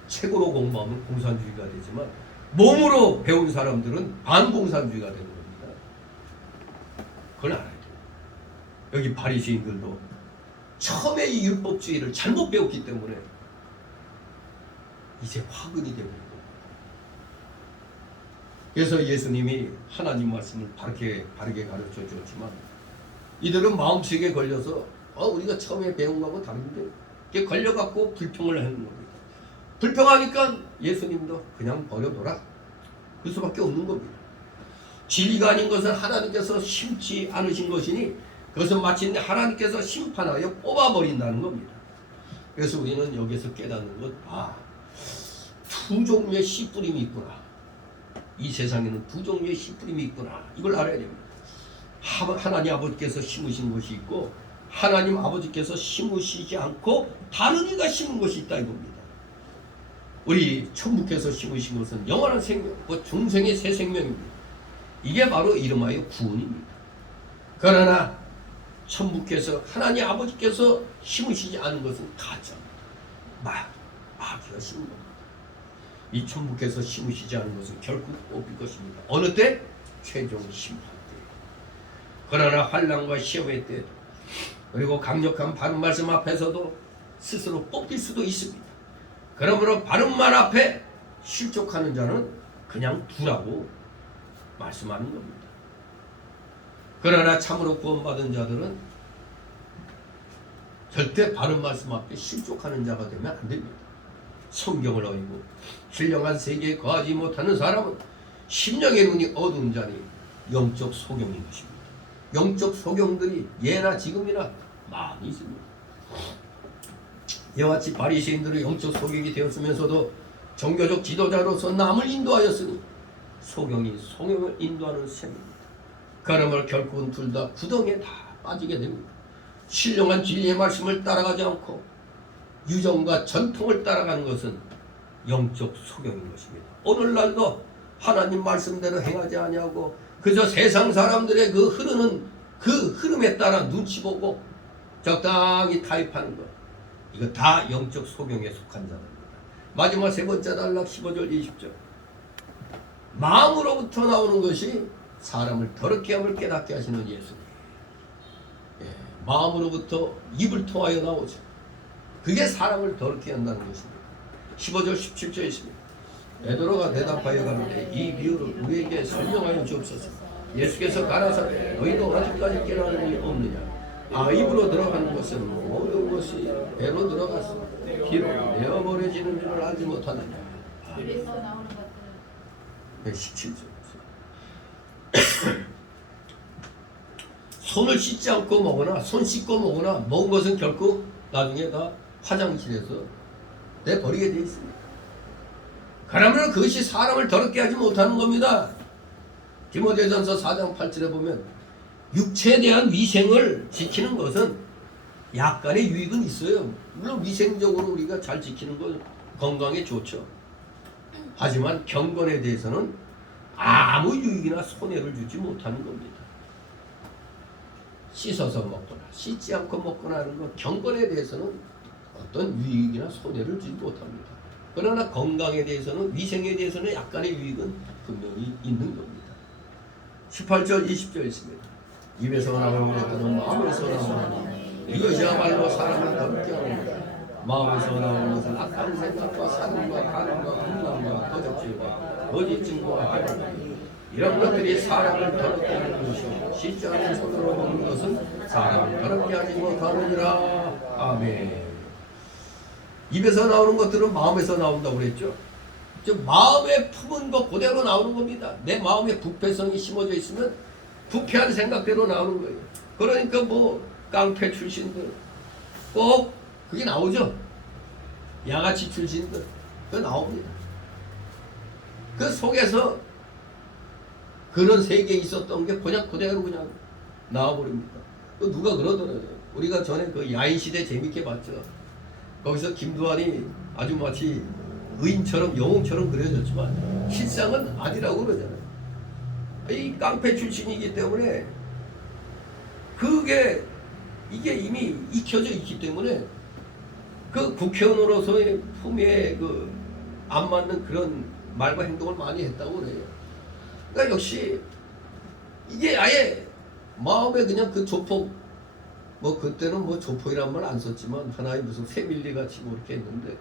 책으로 공부하면 공산주의가 되지만 몸으로 배운 사람들은 반공산주의가 되는 겁니다. 그걸 알아야 돼요. 여기 바리새인들도 처음에 이 율법주의를 잘못 배웠기 때문에 이제 화근이 되고 있는 겁니다. 그래서 예수님이 하나님 말씀을 바르게 가르쳐 주었지만 이들은 마음속에 걸려서 우리가 처음에 배운 거하고 다른데 이게 걸려갖고 불평을 하는 겁니다. 불평하니까 예수님도 그냥 버려둬라. 그 수밖에 없는 겁니다. 진리가 아닌 것은 하나님께서 심지 않으신 것이니 그것은 마침내 하나님께서 심판하여 뽑아버린다는 겁니다. 그래서 우리는 여기서 깨닫는 것, 두 종류의 씨 뿌림이 있구나. 이 세상에는 두 종류의 씨 뿌림이 있구나. 이걸 알아야 됩니다. 하나님 아버지께서 심으신 것이 있고 하나님 아버지께서 심으시지 않고 다른 이가 심은 것이 있다 이겁니다. 우리 천부께서 심으신 것은 영원한 생명, 중생의 새 생명입니다. 이게 바로 이름하여 구원입니다. 그러나 천부께서 하나님 아버지께서 심으시지 않은 것은 가짜입니다. 마귀가 심은 겁니다. 이 천부께서 심으시지 않은 것은 결국 뽑힐 것입니다. 어느 때? 최종 심판 때. 그러나 환난과 시험의 때 그리고 강력한 바른 말씀 앞에서도 스스로 뽑힐 수도 있습니다. 그러므로 바른 말 앞에 실족하는 자는 그냥 두라고 말씀하는 겁니다. 그러나 참으로 구원받은 자들은 절대 바른 말씀 앞에 실족하는 자가 되면 안 됩니다. 성경을 어기고 신령한 세계에 거하지 못하는 사람은 심령의 눈이 어두운 자니 영적 소경인 것입니다. 영적 소경들이 예나 지금이나 많이 있습니다. 이와 같이 바리새인들의 영적 소경이 되었으면서도 종교적 지도자로서 남을 인도하였으니 소경이 소경을 인도하는 셈입니다. 그러므로 결국은 둘 다 구덩이에 다 빠지게 됩니다. 신령한 진리의 말씀을 따라가지 않고 유정과 전통을 따라가는 것은 영적 소경인 것입니다. 오늘날도 하나님 말씀대로 행하지 아니하고 그저 세상 사람들의 그 흐르는 그 흐름에 따라 눈치 보고 적당히 타입하는 것, 이거 다 영적 소경에 속한 자들입니다. 마지막 세 번째 단락 15절 20절. 마음으로부터 나오는 것이 사람을 더럽게 함을 깨닫게 하시는 예수님. 마음으로부터 입을 통하여 나오죠. 그게 사람을 더럽게 한다는 것입니다. 15절 17절에 있습니다. 베드로가 대답하여 가로되 이 비유를 우리에게 설명하여 주옵소서. 예수께서 가라사대 너희도 아직까지 깨달은 이 없느냐. 입으로 들어가는 것은 모든 것이 배로 들어가서 피로 내어버려지는 줄을 알지 못하느냐. 17절. 손을 씻지 않고 먹으나 손 씻고 먹으나 먹은 것은 결국 나중에 다 화장실에서 내버리게 돼 있습니다. 그러면 그것이 사람을 더럽게 하지 못하는 겁니다. 디모데전서 4장 8절에 보면 육체에 대한 위생을 지키는 것은 약간의 유익은 있어요. 물론 위생적으로 우리가 잘 지키는 건 건강에 좋죠. 하지만 경건에 대해서는 아무 유익이나 손해를 주지 못하는 겁니다. 씻어서 먹거나 씻지 않고 먹거나 하는 것, 경건에 대해서는 어떤 유익이나 손해를 주지 못합니다. 그러나 건강에 대해서는, 위생에 대해서는 약간의 유익은 분명히 있는 겁니다. 18절 20절 있습니다. 입에서 나오는 것들은 마음에서 나오는 이것이야말로 사람을 더럽게 하느니라. 마음에서 나오는 것은 악한 생각과 살인과 간음과 음란과 거짓죄와 거짓 증거와 해방, 이런 것들이 사람을 더럽게 하는 것이고 씻지 않은 손으로 먹는 것은 사람을 더럽게 하지 못하느니라. 아멘. 입에서 나오는 것들은 마음에서 나온다고 그랬죠. 즉 마음에 품은 것 그대로 나오는 겁니다. 내 마음에 부패성이 심어져 있으면 부패한 생각대로 나오는 거예요. 그러니까 뭐 깡패 출신들 꼭 그게 나오죠. 양아치 출신들 그거 나옵니다. 그 속에서 그런 세계에 있었던 게 그냥 그대로 그냥 나와버립니다. 또 누가 그러더라고요. 우리가 전에 그 야인시대 재밌게 봤죠. 거기서 김두한이 아주 마치 의인처럼 영웅처럼 그려졌지만 실상은 아니라고 그러잖아요. 이 깡패 출신이기 때문에 이게 이미 익혀져 있기 때문에 그 국회의원으로서의 품위에 안 맞는 그런 말과 행동을 많이 했다고 그래요. 그러니까 역시 이게 아예 마음에 그냥 그 조폭, 뭐 그때는 뭐 조폭이란 말 안 썼지만 하나의 무슨 패밀리 같이 뭐 이렇게 했는데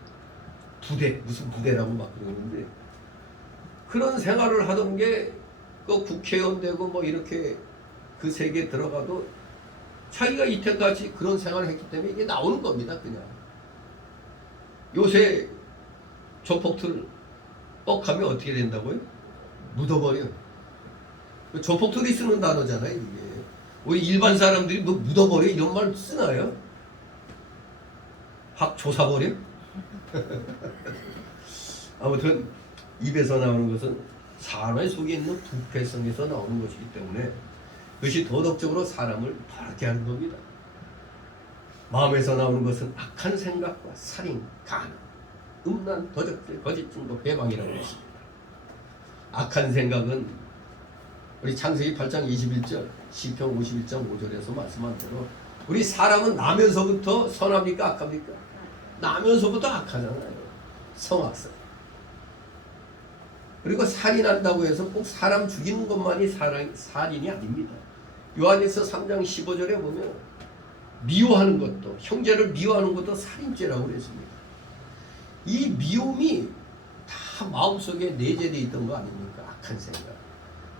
부대, 무슨 부대라고 막 그러는데 그런 생활을 하던 게 그 국회의원 되고 뭐 이렇게 그 세계에 들어가도 자기가 이때까지 그런 생활을 했기 때문에 이게 나오는 겁니다. 그냥 요새 조폭들 뻑하면 어떻게 된다고요? 묻어버려. 조폭들이 쓰는 단어잖아요. 이게 우리 일반 사람들이 뭐 묻어버려 이런 말 쓰나요? 확 조사버려? 아무튼 입에서 나오는 것은 사람의 속에 있는 부패성에서 나오는 것이기 때문에 그것이 도덕적으로 사람을 더럽게 하는 겁니다. 마음에서 나오는 것은 악한 생각과 살인, 간음, 음란, 도적질, 거짓 증거, 회방이라고 했습니다. 악한 생각은 우리 창세기 8장 21절, 시편 51장 5절에서 말씀한 대로 우리 사람은 나면서부터 선합니까 악합니까? 나면서부터 악하잖아요. 성악성. 그리고 살인한다고 해서 꼭 사람 죽이는 것만이 살인이 아닙니다. 요한일서 3장 15절에 보면 미워하는 것도, 형제를 미워하는 것도 살인죄라고 그랬습니다. 이 미움이 다 마음속에 내재되어 있던 거 아닙니까? 악한 생각.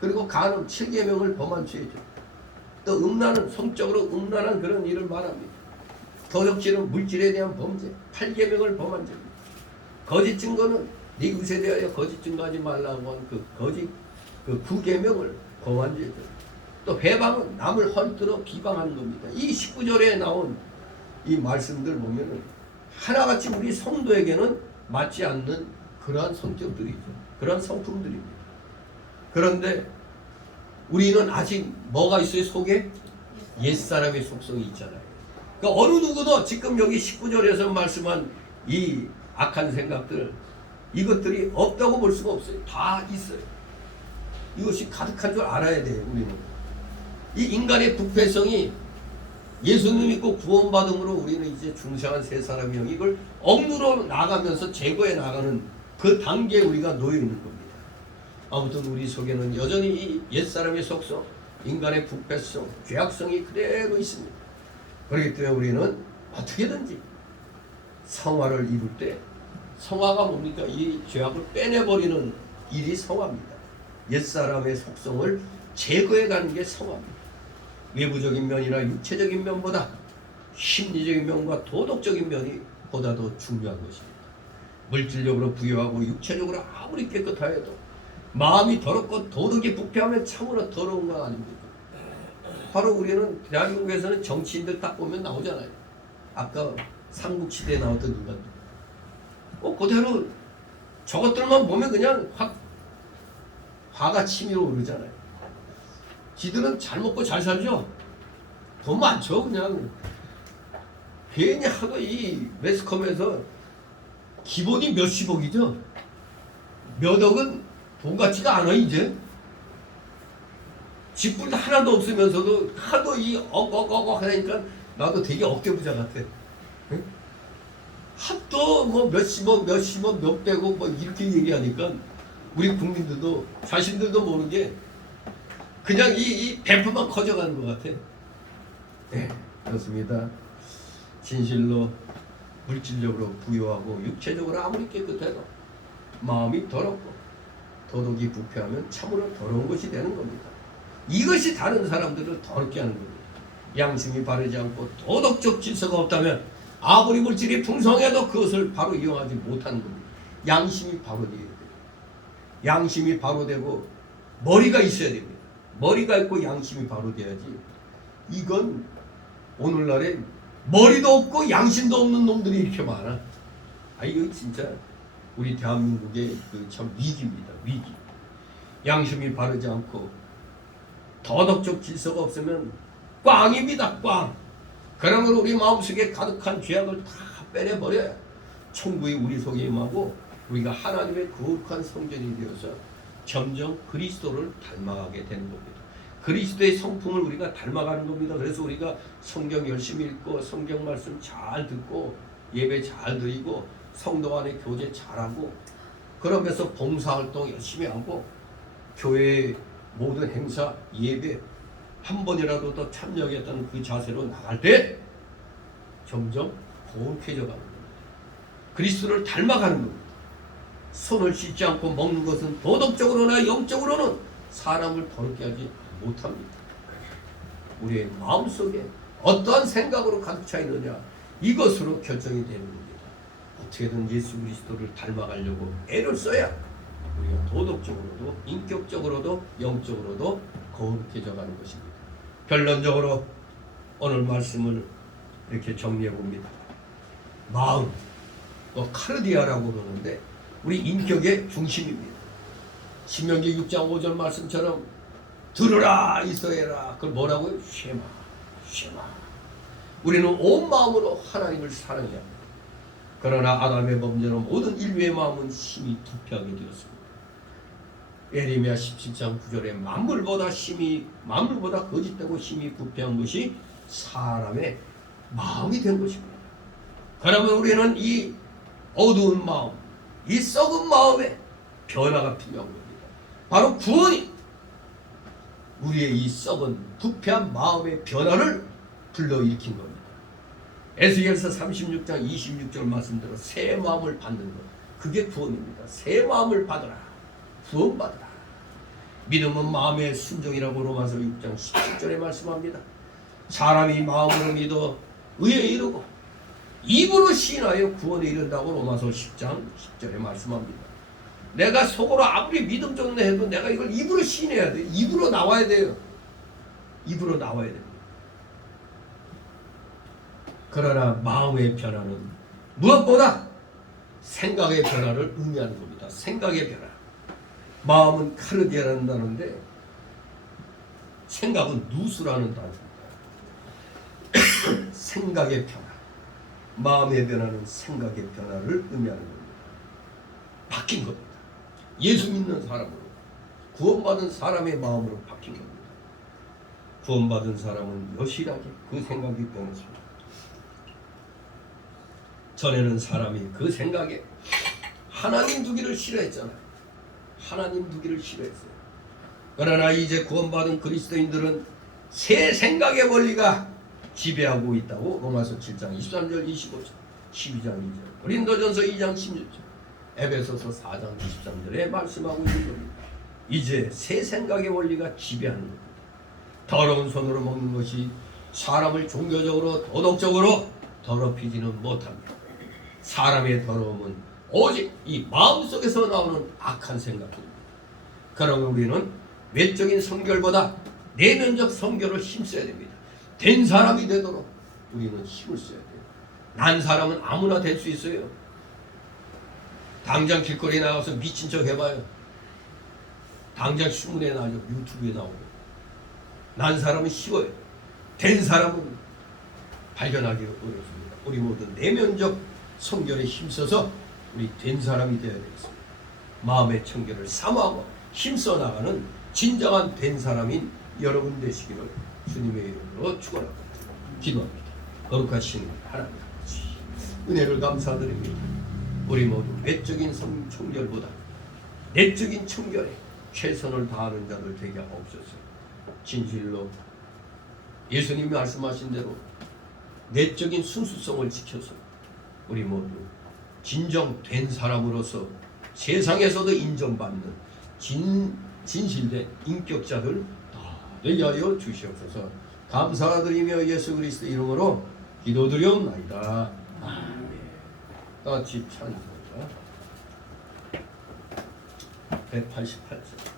그리고 간음 7계명을 범한 죄죠. 또 음란은 성적으로 음란한 그런 일을 말합니다. 도적질은 물질에 대한 범죄, 8계명을 범한 죄입니다. 거짓 증거는 네 의에 대하여 거짓 증거하지 말라고 한 그 거짓 9계명을 범한 죄죠. 또 회방은 남을 헐뜯어 비방하는 겁니다. 이 19절에 나온 이 말씀들 보면은 하나같이 우리 성도에게는 맞지 않는 그러한 성격들이죠. 그러한 성품들입니다. 그런데 우리는 아직 뭐가 있어요? 속에? 옛사람의 속성이 있잖아요. 그러니까 어느 누구도 지금 여기 19절에서 말씀한 이 악한 생각들, 이것들이 없다고 볼 수가 없어요. 다 있어요. 이것이 가득한 줄 알아야 돼요. 우리는 이 인간의 부패성이 예수님 믿고 구원받음으로 우리는 이제 중생한 새 사람이 이걸 억누러 나가면서 제거해 나가는 그 단계에 우리가 놓여 있는 겁니다. 아무튼 우리 속에는 여전히 이 옛사람의 속성, 인간의 부패성, 죄악성이 그대로 있습니다. 그렇기 때문에 우리는 어떻게든지 성화를 이룰 때, 성화가 뭡니까? 이 죄악을 빼내버리는 일이 성화입니다. 옛사람의 속성을 제거해가는 게 성화입니다. 외부적인 면이나 육체적인 면보다 심리적인 면과 도덕적인 면이 보다 더 중요한 것입니다. 물질적으로 부유하고 육체적으로 아무리 깨끗하여도 마음이 더럽고 도덕이 부패하면 참으로 더러운 거 아닙니까? 바로 우리는 대한민국에서는 정치인들 딱 보면 나오잖아요. 아까 삼국시대에 나왔던 인간들. 그대로 저것들만 보면 그냥 확 화가 치밀어 오르잖아요. 지들은 잘 먹고 잘 살죠. 돈 많죠. 그냥 괜히 하도 이 매스컴에서 기본이 몇십억이죠. 몇 억은 돈 같지가 않아 이제. 집불 하나도 없으면서도 하도 이 억억억억 하니까 나도 되게 어깨부자 같아. 응? 하도 뭐 몇십억 몇백억 뭐 이렇게 얘기하니까 우리 국민들도 자신들도 모르게 그냥 이 배포만 커져가는 것 같아. 네, 그렇습니다. 진실로 물질적으로 부유하고 육체적으로 아무리 깨끗해도 마음이 더럽고 도덕이 부패하면 참으로 더러운 것이 되는 겁니다. 이것이 다른 사람들을 더럽게 하는 겁니다. 양심이 바르지 않고 도덕적 질서가 없다면 아무리 물질이 풍성해도 그것을 바로 이용하지 못하는 겁니다. 양심이 바로 되어야 돼요. 양심이 바로 되고 머리가 있어야 됩니다. 머리가 있고 양심이 바로 돼야지. 이건 오늘날에 머리도 없고 양심도 없는 놈들이 이렇게 많아. 이거 진짜 우리 대한민국의 그 참 위기입니다. 위기. 양심이 바르지 않고 도덕적 질서가 없으면 꽝입니다. 꽝. 그러면 우리 마음속에 가득한 죄악을 다 빼내버려야 천국이 우리 속에 임하고 우리가 하나님의 거룩한 성전이 되어서 점점 그리스도를 닮아가게 되는 겁니다. 그리스도의 성품을 우리가 닮아가는 겁니다. 그래서 우리가 성경 열심히 읽고 성경 말씀 잘 듣고 예배 잘 드리고 성도 간의 교제 잘하고 그러면서 봉사활동 열심히 하고 교회의 모든 행사 예배 한 번이라도 더 참여하겠다는 그 자세로 나갈 때 점점 거룩해져 가는 겁니다. 그리스도를 닮아가는 겁니다. 손을 씻지 않고 먹는 것은 도덕적으로나 영적으로는 사람을 더럽게 하지 못합니다. 우리의 마음속에 어떠한 생각으로 가득 차 있느냐 이것으로 결정이 되는 겁니다. 어떻게든 예수 그리스도를 닮아가려고 애를 써야 우리가 도덕적으로도 인격적으로도 영적으로도 거룩해져 가는 것입니다. 결론적으로 오늘 말씀을 이렇게 정리해 봅니다. 마음, 카르디아라고 그러는데 우리 인격의 중심입니다. 신명기 6장 5절 말씀처럼 들으라 이스라엘아. 그걸 뭐라고요? 쉐마, 쉐마. 우리는 온 마음으로 하나님을 사랑해야 합니다. 그러나 아담의 범죄로 모든 인류의 마음은 심히 부패하게 되었습니다. 에레미야 17장 9절에 만물보다 거짓되고 심히 부패한 것이 사람의 마음이 된 것입니다. 그러면 우리는 이 어두운 마음, 이 썩은 마음에 변화가 필요한 겁니다. 바로 구원이 우리의 이 썩은 부패한 마음의 변화를 불러일으킨 겁니다. 에스겔서 36장 26절 말씀대로 새 마음을 받는 것, 그게 구원입니다. 새 마음을 받으라, 구원받으라. 믿음은 마음의 순종이라고 로마서 6장 17절에 말씀합니다. 사람이 마음으로 믿어 의에 이르고 입으로 시인하여 구원에 이른다고 로마서 10장 10절에 말씀합니다. 내가 속으로 아무리 믿음 좋네 해도 내가 이걸 입으로 시인해야 돼요. 입으로 나와야 돼요. 입으로 나와야 됩니다. 그러나 마음의 변화는 무엇보다 생각의 변화를 의미하는 겁니다. 생각의 변화. 마음은 카르디아라는 단어인데 생각은 누수라는 단어입니다. 생각의 변화. 마음의 변화는 생각의 변화를 의미하는 겁니다. 바뀐 겁니다. 예수 믿는 사람으로 구원받은 사람의 마음으로 바뀐 겁니다. 구원받은 사람은 여실하게 그 생각이 변했습니다. 전에는 사람이 그 생각에 하나님 두기를 싫어했잖아요. 하나님 두기를 싫어했어요. 그러나 이제 구원받은 그리스도인들은 새 생각의 원리가 지배하고 있다고 로마서 7장 23절 25절 12장 2절 고린도전서 2장 16절 에베소서 4장 23절에 말씀하고 있는 겁니다. 이제 새 생각의 원리가 지배하는 겁니다. 더러운 손으로 먹는 것이 사람을 종교적으로 도덕적으로 더럽히지는 못합니다. 사람의 더러움은 오직 이 마음속에서 나오는 악한 생각입니다. 그러면 우리는 외적인 성결보다 내면적 성결을 힘써야 됩니다. 된 사람이 되도록 우리는 힘을 써야 돼요. 난 사람은 아무나 될 수 있어요. 당장 길거리에 나가서 미친 척 해봐요. 당장 신문에 나오고 유튜브에 나오고. 난 사람은 쉬워요. 된 사람은 발견하기 어렵습니다. 우리 모두 내면적 성결에 힘써서 우리 된 사람이 되어야 되겠습니다. 마음의 청결을 삼하고 힘써 나가는 진정한 된 사람인 여러분 되시기를 주님의 이름으로 축원합니다. 기도합니다. 거룩하신 하나님 아버지, 은혜를 감사드립니다. 우리 모두 외적인 청결보다 내적인 청결에 최선을 다하는 자들 되게 하옵소서. 진실로 예수님이 말씀하신 대로 내적인 순수성을 지켜서 우리 모두 진정된 사람으로서 세상에서도 인정받는 진실된 인격자들 다 되게 하여 주시옵소서. 감사드리며 예수 그리스도 이름으로 기도드리옵나이다. 아멘. 같이 찬송가 188장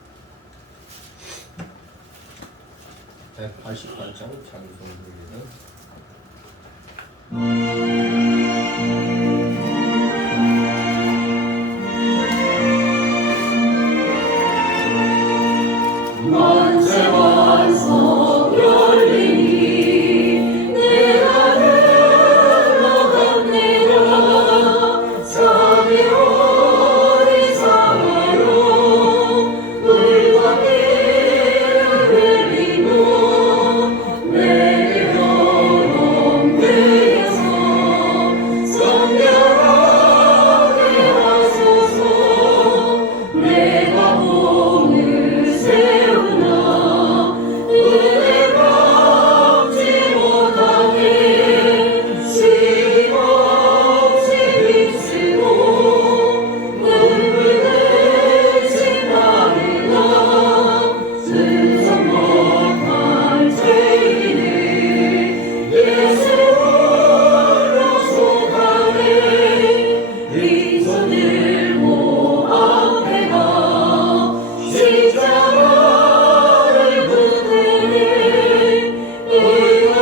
188장 찬송드립니다. 만세만성 열리니 내 안을 나갑니다. 자기 어리사하여 물과 피를 흘리며 내게 영원되어서 성결하게 하소서. 내가 몸을 세우나 은혜 갚지 못하게 쉼없이 힘쓰고 눈물 흘리지 않으나 승성 못할 죄인을 예수로 속하네. 네 손을 모아 내가 십자가를 붙드네. 의가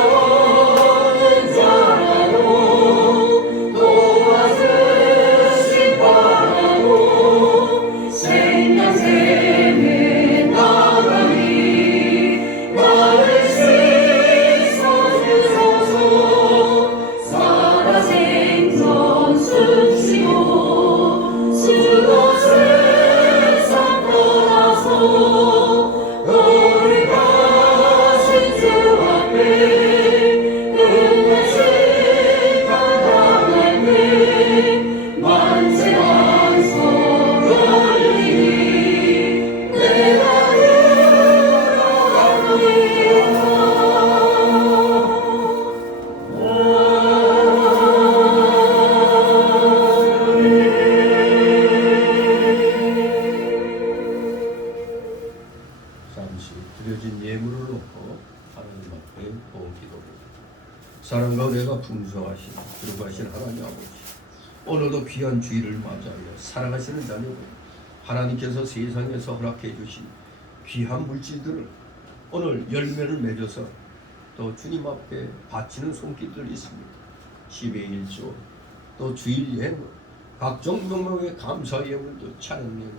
없는 자라도 도와주신 바라고 생명샘에 나가니 나를 씻어주소서. 살아생전 숨쉬고 수고 세상 떠나서 거룩하신 주 앞에 끝없이 감당할 때 만세만성 열리니 내가 잠시 드려진 예물을 놓고 하나님 앞에 기도합니다. 사랑과 은혜가 풍성하신 거룩하신 하나님 아버지, 오늘도 귀한 주일을 맞이하여 사랑하시는 자녀들, 하나님께서 세상에서 허락해 주신 귀한 물질들을 오늘 열매를 맺어서 또 주님 앞에 바치는 손길들이 있습니다. 10의 1조, 또 주일 예물, 각종 명목의 감사 예물도 찬양 예물,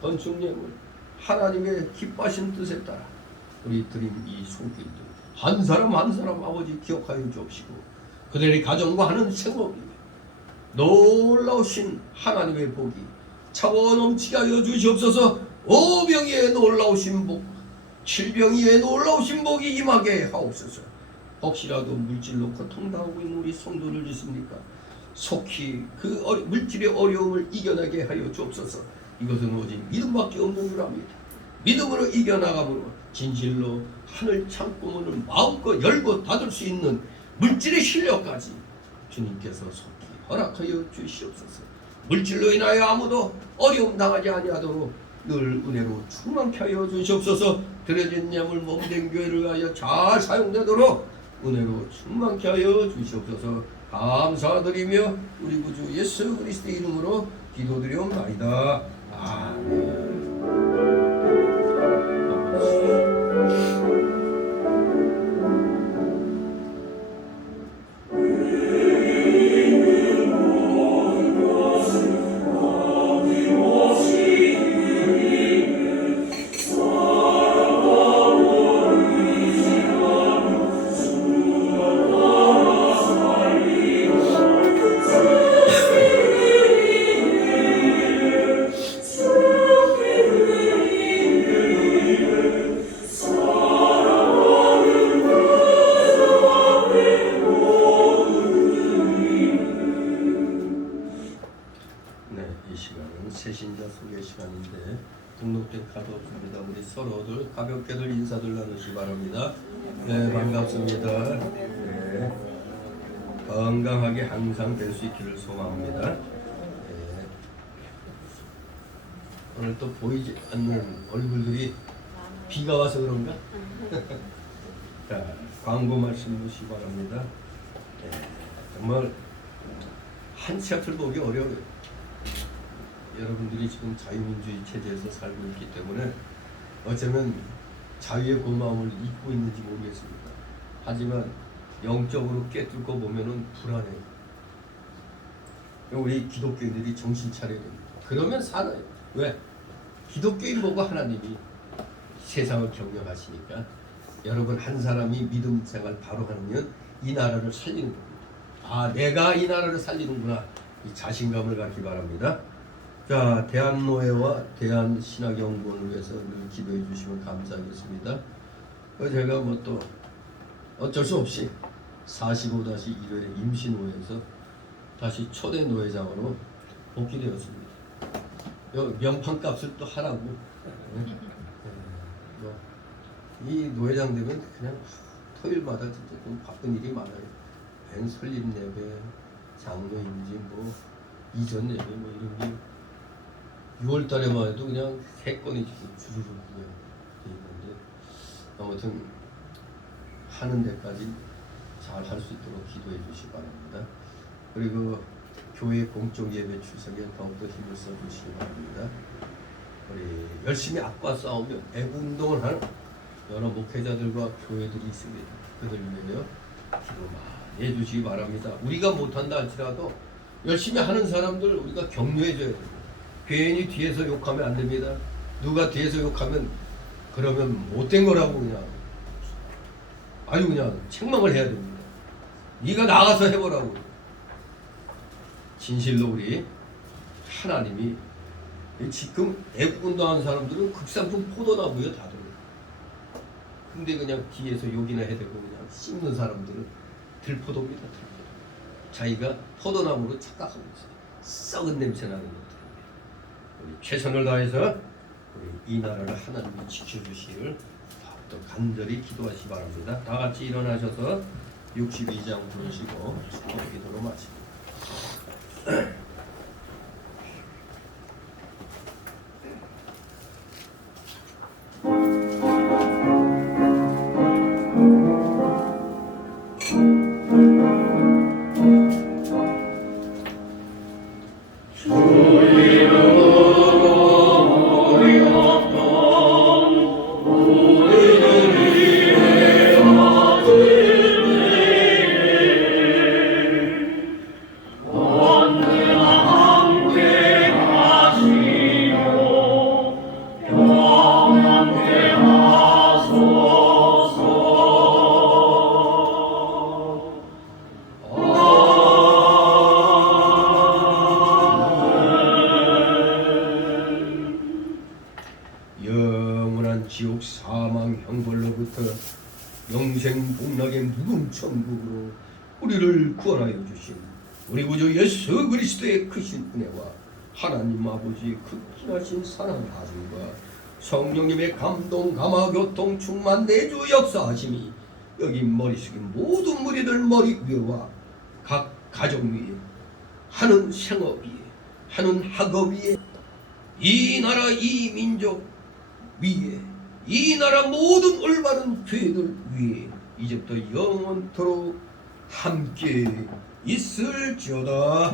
건축 예물, 하나님의 기뻐하신 뜻에 따라 우리 드린 이 손길들 한 사람 한 사람 아버지 기억하여 주옵시고 그들의 가정과 하는 생업이 놀라우신 하나님의 복이 차고 넘치게 하여 주시옵소서. 오병이의 놀라우신 복, 칠병이의 놀라우신 복이 임하게 하옵소서. 혹시라도 물질로 고통당하고 있는 우리 성도들 있습니까? 속히 그 물질의 어려움을 이겨내게 하여 주옵소서. 이것은 오직 믿음밖에 없는 줄 압니다. 믿음으로 이겨나감으로 진실로 하늘 창고문을 마음껏 열고 닫을 수 있는 물질의 실력까지 주님께서 속히 허락하여 주시옵소서. 물질로 인하여 아무도 어려움 당하지 아니하도록 늘 은혜로 충만케 하여 주시옵소서. 드려진 예물 몸된 교회를 위하여 잘 사용되도록 은혜로 충만케 하여 주시옵소서. 감사드리며 우리 구주 예수 그리스도의 이름으로 기도드리옵나이다. 아멘. 서로들 가볍게들 인사들 나누시기 바랍니다. 네, 반갑습니다. 네, 건강하게 항상 될 수 있기를 소망합니다. 네. 오늘 또 보이지 않는 얼굴들이 비가 와서 그런가? 자, 광고 말씀 보시기 바랍니다. 네, 정말 한 치 앞을 보기 어려워요. 여러분들이 지금 자유민주주의 체제에서 살고 있기 때문에 어쩌면 자유의 고마움을 잊고 있는지 모르겠습니다. 하지만 영적으로 깨뚫고 보면은 불안해요. 우리 기독교인들이 정신 차려야 됩니다. 그러면 살아요. 왜? 기독교인 보고 하나님이 세상을 경영하시니까 여러분 한 사람이 믿음 생활 바로 하면 이 나라를 살리는 겁니다. 아, 내가 이 나라를 살리는구나. 이 자신감을 갖기 바랍니다. 자, 대한노회와 대한신학연구원을 위해서 늘 기도해 주시면 감사하겠습니다. 제가 뭐 또 어쩔 수 없이 45-1회 임시노회에서 다시 초대 노회장으로 복귀되었습니다. 명판값을 또 하라고. 이 노회장 되면 그냥 토요일마다 진짜 좀 바쁜 일이 많아요. 웬 설립 예배, 장로임지 뭐 이전 예배 뭐 이런 게 6월달에만 해도 그냥 3건이 주르륵 돼 있는데 아무튼 하는 데까지 잘 할 수 있도록 기도해 주시기 바랍니다. 그리고 교회 공적 예배 출석에 더욱더 힘을 써 주시기 바랍니다. 우리 열심히 악과 싸우며 애국운동을 하는 여러 목회자들과 교회들이 있습니다. 그들 위하여 기도 많이 해주시기 바랍니다. 우리가 못한다 할지라도 열심히 하는 사람들 우리가 격려해줘야 됩니다. 괜히 뒤에서 욕하면 안 됩니다. 누가 뒤에서 욕하면 그러면 못된 거라고 그냥 아주 그냥 책망을 해야 됩니다. 네가 나가서 해보라고. 진실로 우리 하나님이 지금 애국운동하는 사람들은 극상품 포도나무에 다들. 근데 그냥 뒤에서 욕이나 해대고 그냥 씹는 사람들은 들포도입니다. 들포도. 자기가 포도나무로 착각하고 있어요. 썩은 냄새 나는 것들. 우리 최선을 다해서 우리 이 나라를 하나님이 지켜주시길 더 간절히 기도하시기 바랍니다. 다 같이 일어나셔서 62장 부르시고 기도로 마칩니다. 지옥 사망 형벌로부터 영생 복락의 무궁 천국으로 우리를 구원하여 주신 우리 구주 예수 그리스도의 크신 은혜와 하나님 아버지의 극진하신 사랑하심과 성령님의 감동 감화 교통 충만 내주 역사하심이 여기 머리 숙인 모든 무리들 머리 위와 각 가정 위에 하는 생업 위에 하는 학업 위에 이 나라 이 민족 위에 이 나라 모든 올바른 교회들 위에 이제부터 영원토록 함께 있을지어다.